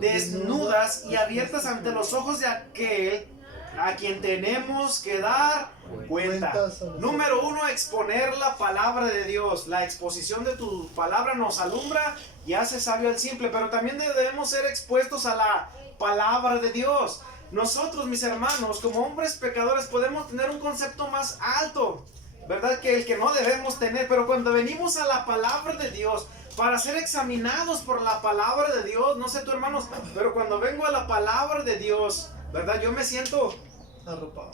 Desnudas y abiertas ante los ojos de aquel a quien tenemos que dar cuenta. Número 1, exponer la palabra de Dios. La exposición de tu palabra nos alumbra y hace sabio al simple, pero también debemos ser expuestos a la palabra de Dios. Nosotros, mis hermanos, como hombres pecadores, podemos tener un concepto más alto, ¿verdad? Que el que no debemos tener, pero cuando venimos a la palabra de Dios para ser examinados por la palabra de Dios, no sé tú, hermanos, pero cuando vengo a la palabra de Dios, ¿verdad? Yo me siento arropado.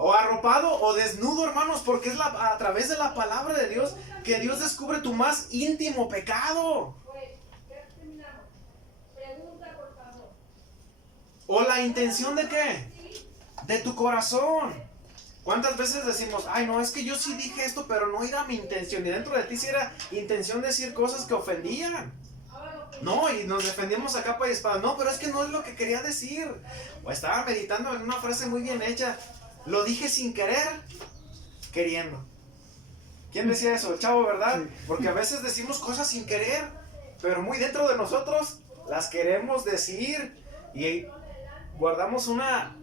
o arropado o desnudo, hermanos, porque es a través de la palabra de Dios que Dios descubre tu más íntimo pecado. ¿O la intención de qué? De tu corazón. ¿Cuántas veces decimos, ay no, es que yo sí dije esto, pero no era mi intención? Y dentro de ti sí era intención decir cosas que ofendían. No, y nos defendíamos a capa y espada. No, pero es que no es lo que quería decir. O estaba meditando en una frase muy bien hecha. Lo dije sin querer, queriendo. ¿Quién decía eso? El Chavo, ¿verdad? Porque a veces decimos cosas sin querer, pero muy dentro de nosotros las queremos decir. Y guardamos una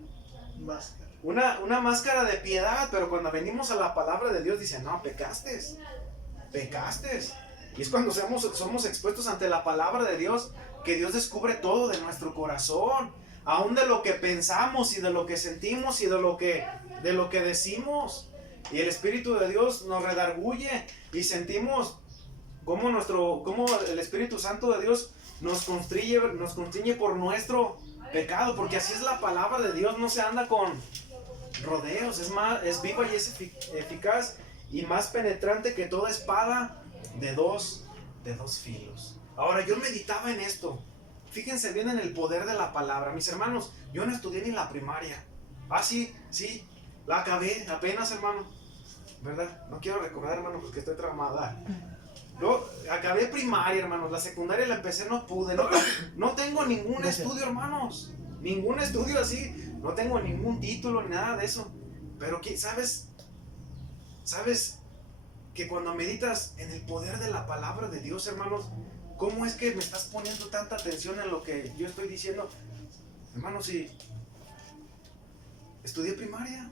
máscara de piedad, pero cuando venimos a la palabra de Dios dice, no, pecaste. Y es cuando somos expuestos ante la palabra de Dios que Dios descubre todo de nuestro corazón, aún de lo que pensamos y de lo que sentimos y de lo que decimos. Y el Espíritu de Dios nos redarguye y sentimos cómo el Espíritu Santo de Dios nos constriñe por nuestro pecado, porque así es la palabra de Dios, no se anda con rodeos, es viva y es eficaz y más penetrante que toda espada de dos filos. Ahora, yo meditaba en esto. Fíjense bien en el poder de la palabra. Mis hermanos, yo no estudié ni la primaria. Ah, sí, la acabé apenas, hermano. ¿Verdad? No quiero recordar, hermano, porque estoy traumada. Yo acabé primaria, hermanos. La secundaria la empecé, no pude. No tengo ningún estudio, hermanos. Ningún estudio así. No tengo ningún título ni nada de eso. Pero, ¿sabes? ¿Sabes? Que cuando meditas en el poder de la palabra de Dios, hermanos, ¿cómo es que me estás poniendo tanta atención en lo que yo estoy diciendo? Hermanos, si estudié primaria.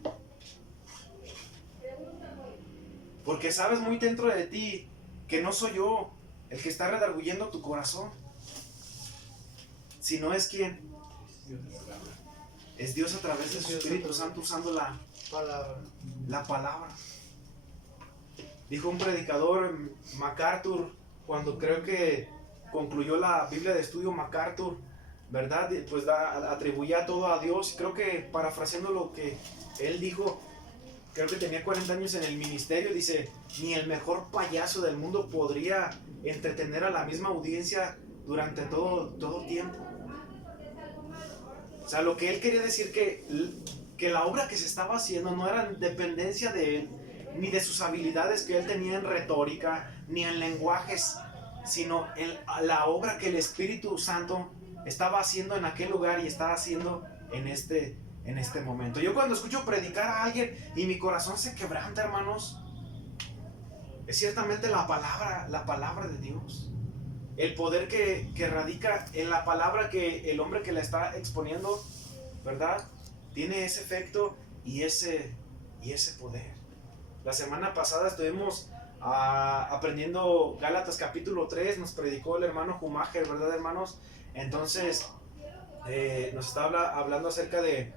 Porque sabes muy dentro de ti que no soy yo el que está redarguyendo tu corazón, sino es quien es Dios a través de su Espíritu Santo usando la palabra. Dijo un predicador, MacArthur, cuando creo que concluyó la Biblia de estudio MacArthur, ¿verdad? Pues atribuía todo a Dios. Creo que parafraseando lo que él dijo, creo que tenía 40 años en el ministerio, dice, ni el mejor payaso del mundo podría entretener a la misma audiencia durante todo tiempo. O sea, lo que él quería decir que la obra que se estaba haciendo no era dependencia de él, ni de sus habilidades que él tenía en retórica, ni en lenguajes, sino la obra que el Espíritu Santo estaba haciendo en aquel lugar y estaba haciendo en este momento. Yo cuando escucho predicar a alguien y mi corazón se quebranta, hermanos, es ciertamente la palabra de Dios. El poder que radica en la palabra que el hombre que la está exponiendo, ¿verdad? Tiene ese efecto y ese poder. La semana pasada estuvimos aprendiendo Gálatas capítulo 3, nos predicó el hermano Schumacher, ¿verdad, hermanos? Entonces, nos está hablando acerca de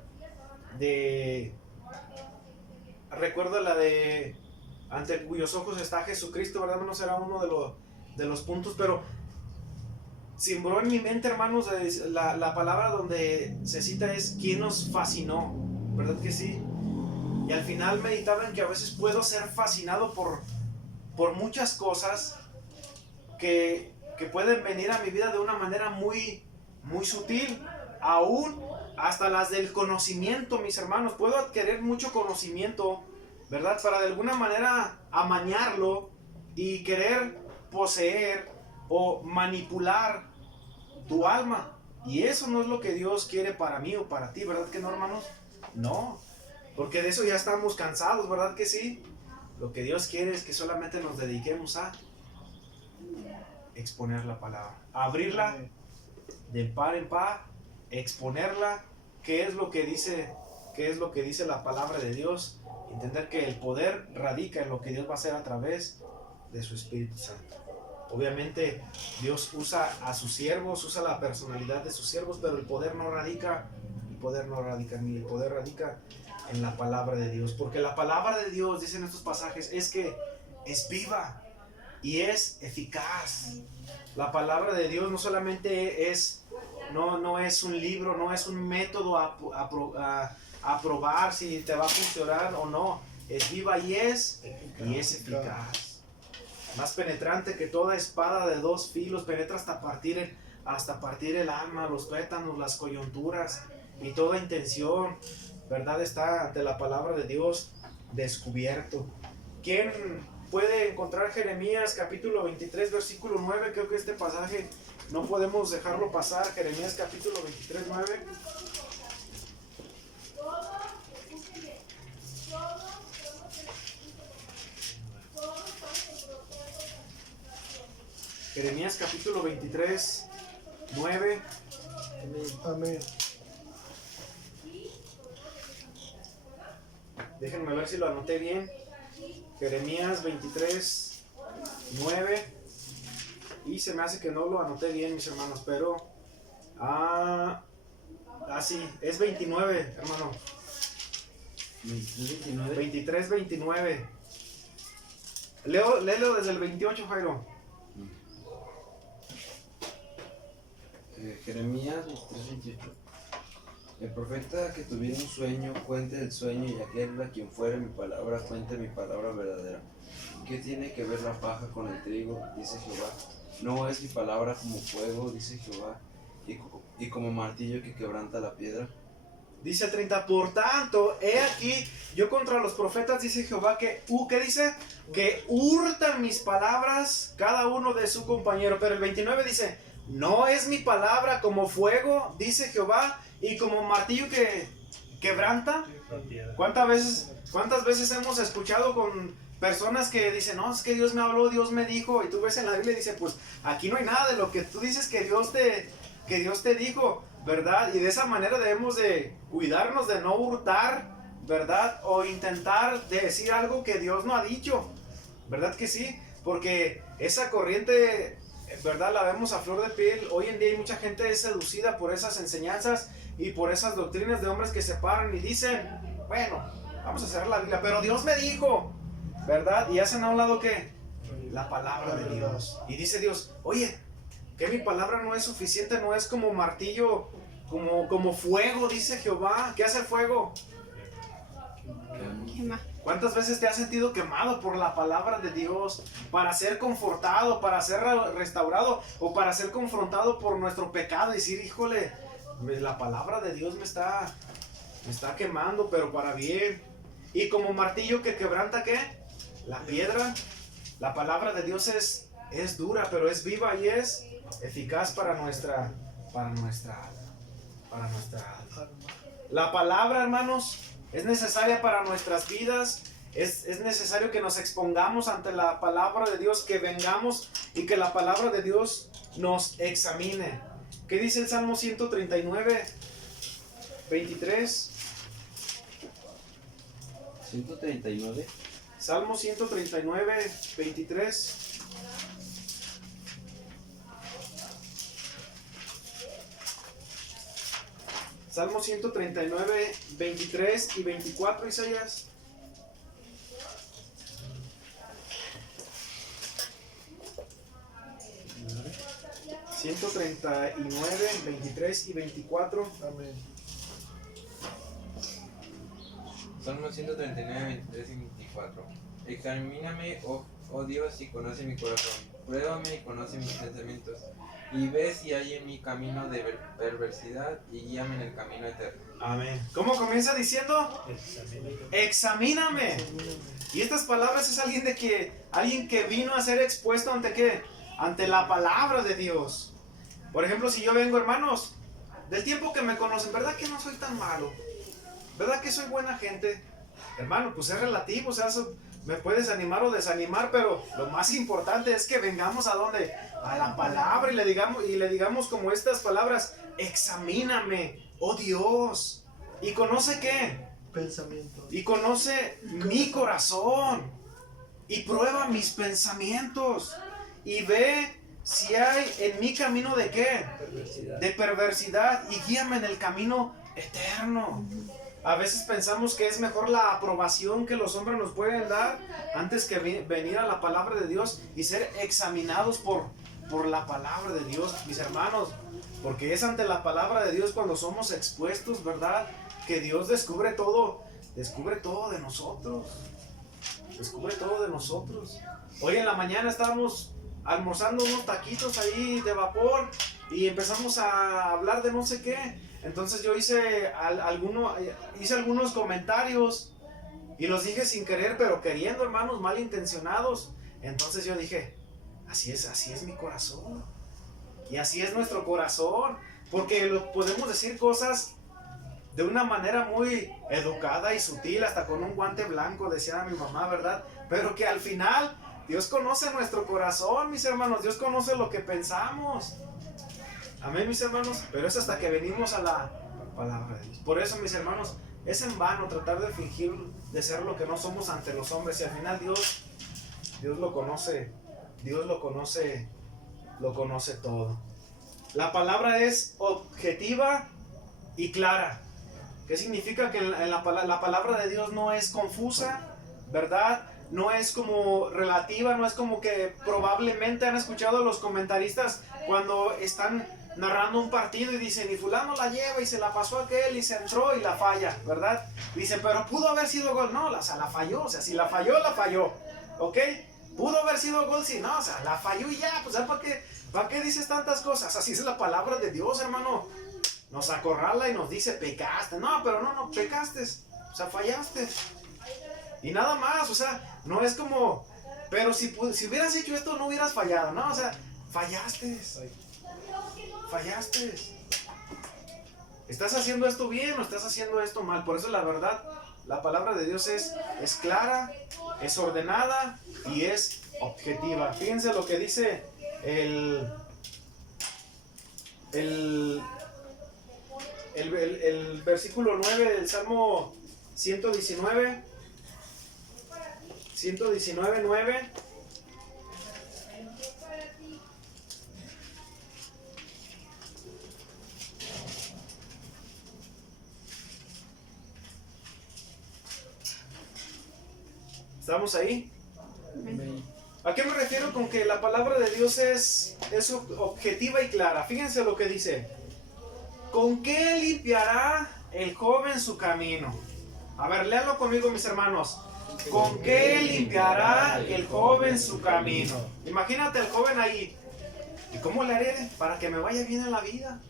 recuerdo la de ante cuyos ojos está Jesucristo, ¿verdad, hermanos? Era uno de los puntos, pero sembró en mi mente, hermanos, la palabra donde se cita es ¿quién nos fascinó? ¿Verdad que sí? Y al final meditaba en que a veces puedo ser fascinado por muchas cosas que pueden venir a mi vida de una manera muy, muy sutil, aún hasta las del conocimiento, mis hermanos. Puedo adquirir mucho conocimiento, ¿verdad? Para de alguna manera amañarlo y querer poseer o manipular tu alma. Y eso no es lo que Dios quiere para mí o para ti, ¿verdad que no, hermanos? No, porque de eso ya estamos cansados, ¿verdad que sí? Lo que Dios quiere es que solamente nos dediquemos a exponer la palabra, abrirla de par en par, exponerla, qué es lo que dice la palabra de Dios, entender que el poder radica en lo que Dios va a hacer a través de su Espíritu Santo. Obviamente Dios usa a sus siervos, usa la personalidad de sus siervos, pero el poder no radica en mí, el poder radica en la palabra de Dios, porque la palabra de Dios, dicen estos pasajes, es que es viva y es eficaz. La palabra de Dios no solamente no es un libro, no es un método a a probar si te va a funcionar o no. Es viva y es eficaz. Más penetrante que toda espada de dos filos, penetra hasta partir el alma, los tuétanos, las coyunturas y toda intención, ¿verdad? Está ante la palabra de Dios descubierto. ¿Quién puede encontrar Jeremías capítulo 23, versículo 9? Creo que este pasaje no podemos dejarlo pasar. Jeremías capítulo 23, 9. Jeremías capítulo 23, 9. Amén. Déjenme ver si lo anoté bien. Jeremías 23, 9. Y se me hace que no lo anoté bien, mis hermanos, pero... sí, es 29, hermano. 23, 29. Léelo desde el 28, Jairo. Jeremías 23:28. El profeta que tuviera un sueño, cuente el sueño, y aquel a quien fuere mi palabra, cuente mi palabra verdadera. ¿Qué tiene que ver la paja con el trigo? Dice Jehová. ¿No es mi palabra como fuego? Dice Jehová. Y como martillo que quebranta la piedra. Dice el 30, por tanto, he aquí, yo contra los profetas, dice Jehová, ¿qué dice? Que hurtan mis palabras cada uno de su compañero. Pero el 29 dice, no es mi palabra como fuego, dice Jehová, y como martillo que quebranta. ¿Cuántas veces hemos escuchado con personas que dicen, no, es que Dios me habló, Dios me dijo, y tú ves en la Biblia y dice, pues aquí no hay nada de lo que tú dices que Dios te dijo, ¿verdad? Y de esa manera debemos de cuidarnos de no hurtar, ¿verdad? O intentar decir algo que Dios no ha dicho, ¿verdad que sí? Porque esa corriente, ¿verdad? La vemos a flor de piel. Hoy en día hay mucha gente seducida por esas enseñanzas y por esas doctrinas de hombres que se paran y dicen, bueno, vamos a cerrar la Biblia, pero Dios me dijo, ¿verdad? Y hacen a un lado que la palabra de Dios. Y dice Dios, oye, que mi palabra no es suficiente, no es como martillo, como fuego, dice Jehová. ¿Qué hace el fuego? Quema. ¿Cuántas veces te has sentido quemado por la palabra de Dios? Para ser confortado, para ser restaurado o para ser confrontado por nuestro pecado y decir, híjole, la palabra de Dios me está quemando, pero para bien. Y como martillo que quebranta, ¿qué? La piedra. La palabra de Dios es dura, pero es viva y es eficaz para nuestra alma. La palabra, hermanos, es necesaria para nuestras vidas. Es necesario que nos expongamos ante la palabra de Dios, que vengamos y que la palabra de Dios nos examine. ¿Qué dice el Salmo 139, 23? 139. Salmo 139, 23. Salmo 139, 23 y 24, Isaías. ¿139, 23 y 24? Amén. Salmo 139, 23 y 24. Examíname, oh Dios, y conoce mi corazón. Pruébame y conoce mis pensamientos. Y ve si hay en mi camino de perversidad y guíame en el camino eterno. Amén. ¿Cómo comienza diciendo? Examíname. Y estas palabras es alguien que vino a ser expuesto ante ¿qué? Ante la palabra de Dios. Por ejemplo, si yo vengo, hermanos, del tiempo que me conocen, ¿verdad que no soy tan malo? ¿Verdad que soy buena gente? Hermano, pues es relativo, o sea, eso me puedes animar o desanimar, pero lo más importante es que vengamos a ¿dónde? A la palabra y le digamos como estas palabras, examíname, oh Dios, y conoce ¿qué? Pensamientos. Y conoce mi corazón, y prueba mis pensamientos, y ve si hay en mi camino de ¿qué? De perversidad, y guíame en el camino eterno. A veces pensamos que es mejor la aprobación que los hombres nos pueden dar antes que venir a la palabra de Dios y ser examinados por la palabra de Dios, mis hermanos. Porque es ante la palabra de Dios cuando somos expuestos, ¿verdad? que Dios descubre todo de nosotros. Descubre todo de nosotros. Hoy en la mañana estábamos almorzando unos taquitos ahí de vapor y empezamos a hablar de no sé qué. Entonces yo hice algunos comentarios y los dije sin querer, pero queriendo, hermanos, malintencionados. Entonces yo dije, así es mi corazón. Y así es nuestro corazón. Porque podemos decir cosas de una manera muy educada y sutil, hasta con un guante blanco, decía mi mamá, ¿verdad? Pero que al final Dios conoce nuestro corazón, mis hermanos. Dios conoce lo que pensamos. Amén, mis hermanos. Pero es hasta que venimos a la palabra de Dios. Por eso, mis hermanos, es en vano tratar de fingir de ser lo que no somos ante los hombres. Y al final Dios lo conoce. Dios lo conoce todo. La palabra es objetiva y clara. ¿Qué significa? Que la palabra de Dios no es confusa, ¿verdad? No es como relativa, no es como que probablemente han escuchado a los comentaristas cuando están narrando un partido y dicen, y fulano la lleva y se la pasó a aquel y se entró y la falla, ¿verdad? Dicen, pero pudo haber sido gol. No, o sea, la falló, o sea, si la falló, ¿ok? Pudo haber sido gol, sí, no, o sea, la falló y ya, pues ¿para qué dices tantas cosas? Así es la palabra de Dios, hermano. Nos acorrala y nos dice, pecaste. No, pero no pecaste. O sea, fallaste. Y nada más, o sea, no es como, pero si hubieras hecho esto no hubieras fallado, ¿no? O sea, fallaste. ¿Estás haciendo esto bien o estás haciendo esto mal? Por eso la verdad, la palabra de Dios es clara, es ordenada y es objetiva. Fíjense lo que dice el versículo 9 del Salmo 119, 9. ¿Estamos ahí? ¿A qué me refiero con que la palabra de Dios es objetiva y clara? Fíjense lo que dice. ¿Con qué limpiará el joven su camino? A ver, léanlo conmigo, mis hermanos. ¿Con qué limpiará el joven su camino? Imagínate el joven ahí. ¿Y cómo le haré para que me vaya bien en la vida?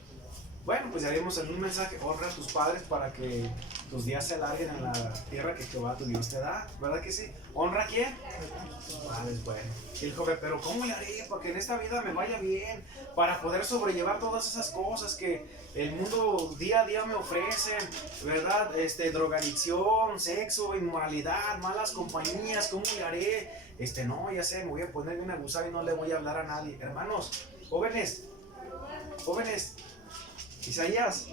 Bueno, pues ya vimos en un mensaje, honra a tus padres para que tus días se alarguen en la tierra que Jehová tu Dios te da, ¿verdad que sí? ¿Honra a quién? Padres, bueno. Y el joven, pero ¿cómo le haré para que en esta vida me vaya bien? Para poder sobrellevar todas esas cosas que el mundo día a día me ofrece, ¿verdad? Drogadicción, sexo, inmoralidad, malas compañías, ¿cómo le haré? No, ya sé, me voy a poner bien abusado y no le voy a hablar a nadie. Hermanos, jóvenes, Isaías,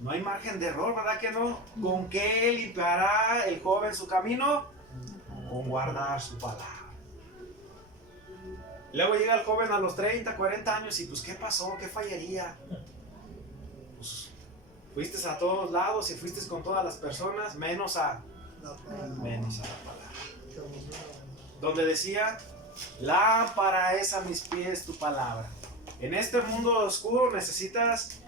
no hay margen de error, ¿verdad que no? ¿Con qué limpiará el joven su camino? Con guardar su palabra. Luego llega el joven a los 30, 40 años y pues ¿qué pasó? ¿Qué fallaría? Pues fuiste a todos lados y fuiste con todas las personas, menos a la palabra. Donde decía, lámpara es a mis pies tu palabra. En este mundo oscuro necesitas,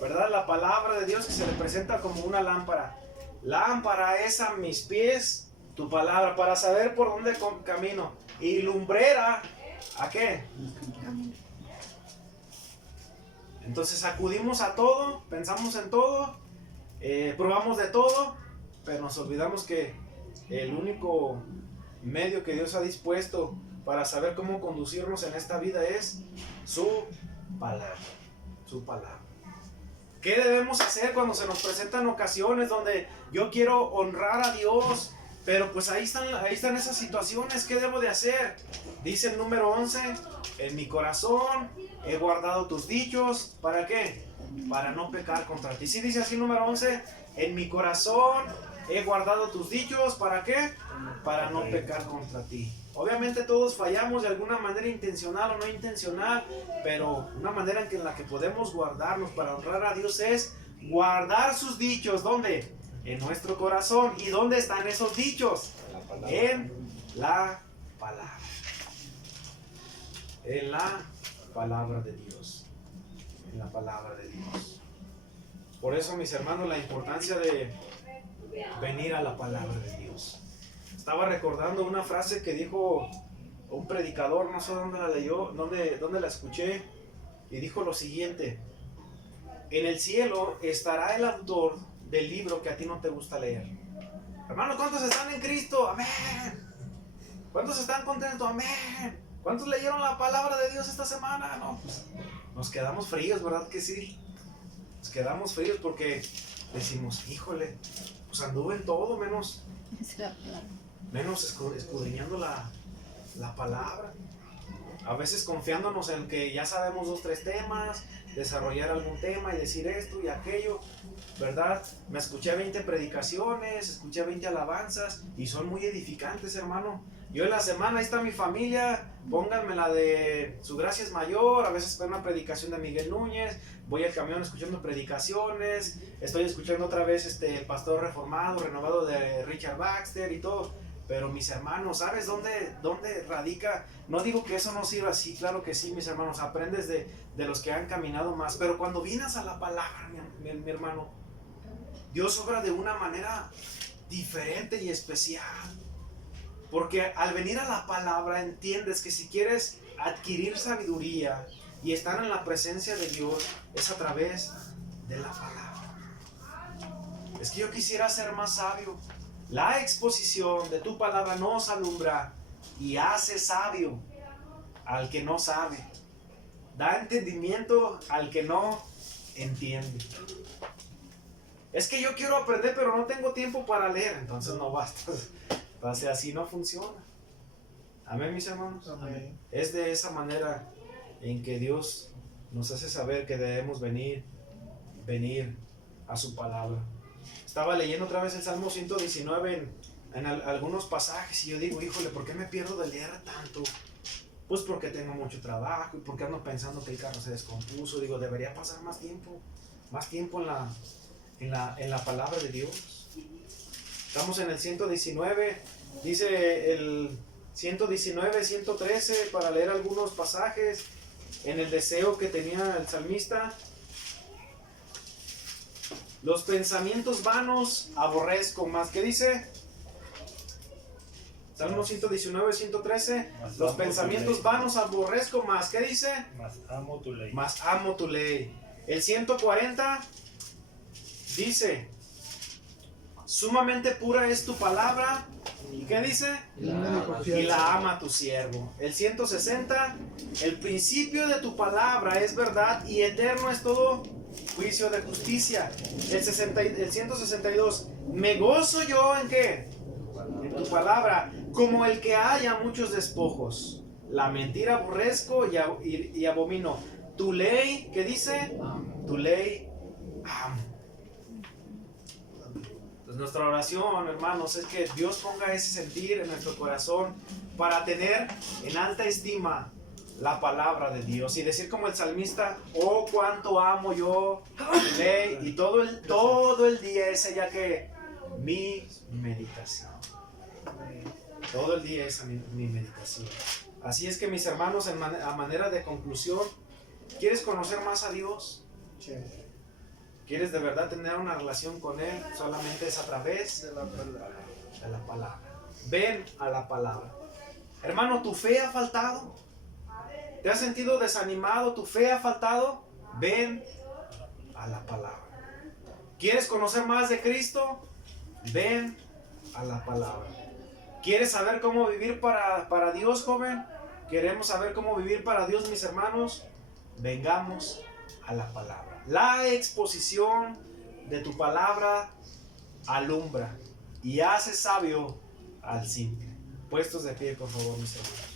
¿verdad? La palabra de Dios que se le presenta como una lámpara. Lámpara es a mis pies tu palabra para saber por dónde camino. Y lumbrera, ¿a qué? Entonces acudimos a todo, pensamos en todo, probamos de todo, pero nos olvidamos que el único medio que Dios ha dispuesto para saber cómo conducirnos en esta vida es su palabra. Su palabra. ¿Qué debemos hacer cuando se nos presentan ocasiones donde yo quiero honrar a Dios, pero pues ahí están esas situaciones? ¿Qué debo de hacer? Dice el número 11, en mi corazón he guardado tus dichos. ¿Para qué? Para no pecar contra ti. ¿Sí dice así el número 11? En mi corazón he guardado tus dichos. ¿Para qué? Para no pecar contra ti. Obviamente todos fallamos de alguna manera, intencional o no intencional, pero una manera en la que podemos guardarnos para honrar a Dios es guardar sus dichos. ¿Dónde? En nuestro corazón. ¿Y dónde están esos dichos? En la palabra. En la palabra de Dios. En la palabra de Dios. Por eso, mis hermanos, la importancia de venir a la palabra de Dios. Estaba recordando una frase que dijo un predicador, no sé dónde la leyó, dónde la escuché, y dijo lo siguiente: en el cielo estará el autor del libro que a ti no te gusta leer. Hermanos, ¿cuántos están en Cristo? Amén. ¿Cuántos están contentos? Amén. ¿Cuántos leyeron la palabra de Dios esta semana? No, pues nos quedamos fríos, ¿verdad que sí? Nos quedamos fríos porque decimos, híjole, pues anduve en todo menos escudriñando la palabra. A veces confiándonos en que ya sabemos 2, 3 temas, desarrollar algún tema y decir esto y aquello, ¿verdad? Me escuché 20 predicaciones, escuché 20 alabanzas y son muy edificantes, hermano. Yo en la semana, ahí está mi familia, pónganme la de Su Gracia es Mayor, a veces veo una predicación de Miguel Núñez, voy al camión escuchando predicaciones, estoy escuchando otra vez el pastor reformado, renovado de Richard Baxter y todo. Pero mis hermanos, ¿sabes dónde radica? No digo que eso no sirva así, claro que sí, mis hermanos, aprendes de los que han caminado más, pero cuando vienes a la palabra, mi hermano, Dios obra de una manera diferente y especial. Porque al venir a la palabra entiendes que si quieres adquirir sabiduría y estar en la presencia de Dios, es a través de la palabra. Es que yo quisiera ser más sabio. La exposición de tu palabra nos alumbra y hace sabio al que no sabe. Da entendimiento al que no entiende. Es que yo quiero aprender, pero no tengo tiempo para leer. Entonces no basta. Entonces así no funciona. Amén, mis hermanos. Amén. Es de esa manera en que Dios nos hace saber que debemos venir a su palabra. Estaba leyendo otra vez el Salmo 119 en algunos pasajes y yo digo, híjole, ¿por qué me pierdo de leer tanto? Pues porque tengo mucho trabajo y porque ando pensando que el carro se descompuso. Digo, debería pasar más tiempo en la palabra de Dios. Estamos en el 119, dice el 119, 113, para leer algunos pasajes en el deseo que tenía el salmista. Los pensamientos vanos aborrezco más. ¿Qué dice? Salmo 119, 113. Los pensamientos vanos aborrezco más. ¿Qué dice? Más amo tu ley. Más amo tu ley. El 140 dice, sumamente pura es tu palabra. ¿Y qué dice? Y la ama tu siervo. El 160, el principio de tu palabra es verdad y eterno es todo juicio de justicia. El 162, me gozo yo en qué? En tu palabra, como el que haya muchos despojos. La mentira aborrezco y abomino. Tu ley, ¿qué dice? Tu ley amo. Entonces, nuestra oración, hermanos, es que Dios ponga ese sentir en nuestro corazón para tener en alta estima la palabra de Dios y decir como el salmista, oh cuánto amo yo tu ley, y todo el día es ella que mi meditación. Todo el día es mi meditación. Así es que mis hermanos, a manera de conclusión, ¿quieres conocer más a Dios? Sí. ¿Quieres de verdad tener una relación con Él? Solamente es a través De la palabra. de la palabra. Ven a la palabra. Hermano, ¿tu fe ha faltado? ¿Te has sentido desanimado? ¿Tu fe ha faltado? Ven a la palabra. ¿Quieres conocer más de Cristo? Ven a la palabra. ¿Quieres saber cómo vivir para Dios, joven? ¿Queremos saber cómo vivir para Dios, mis hermanos? Vengamos a la palabra. La exposición de tu palabra alumbra y hace sabio al simple. Puestos de pie, por favor, mis hermanos.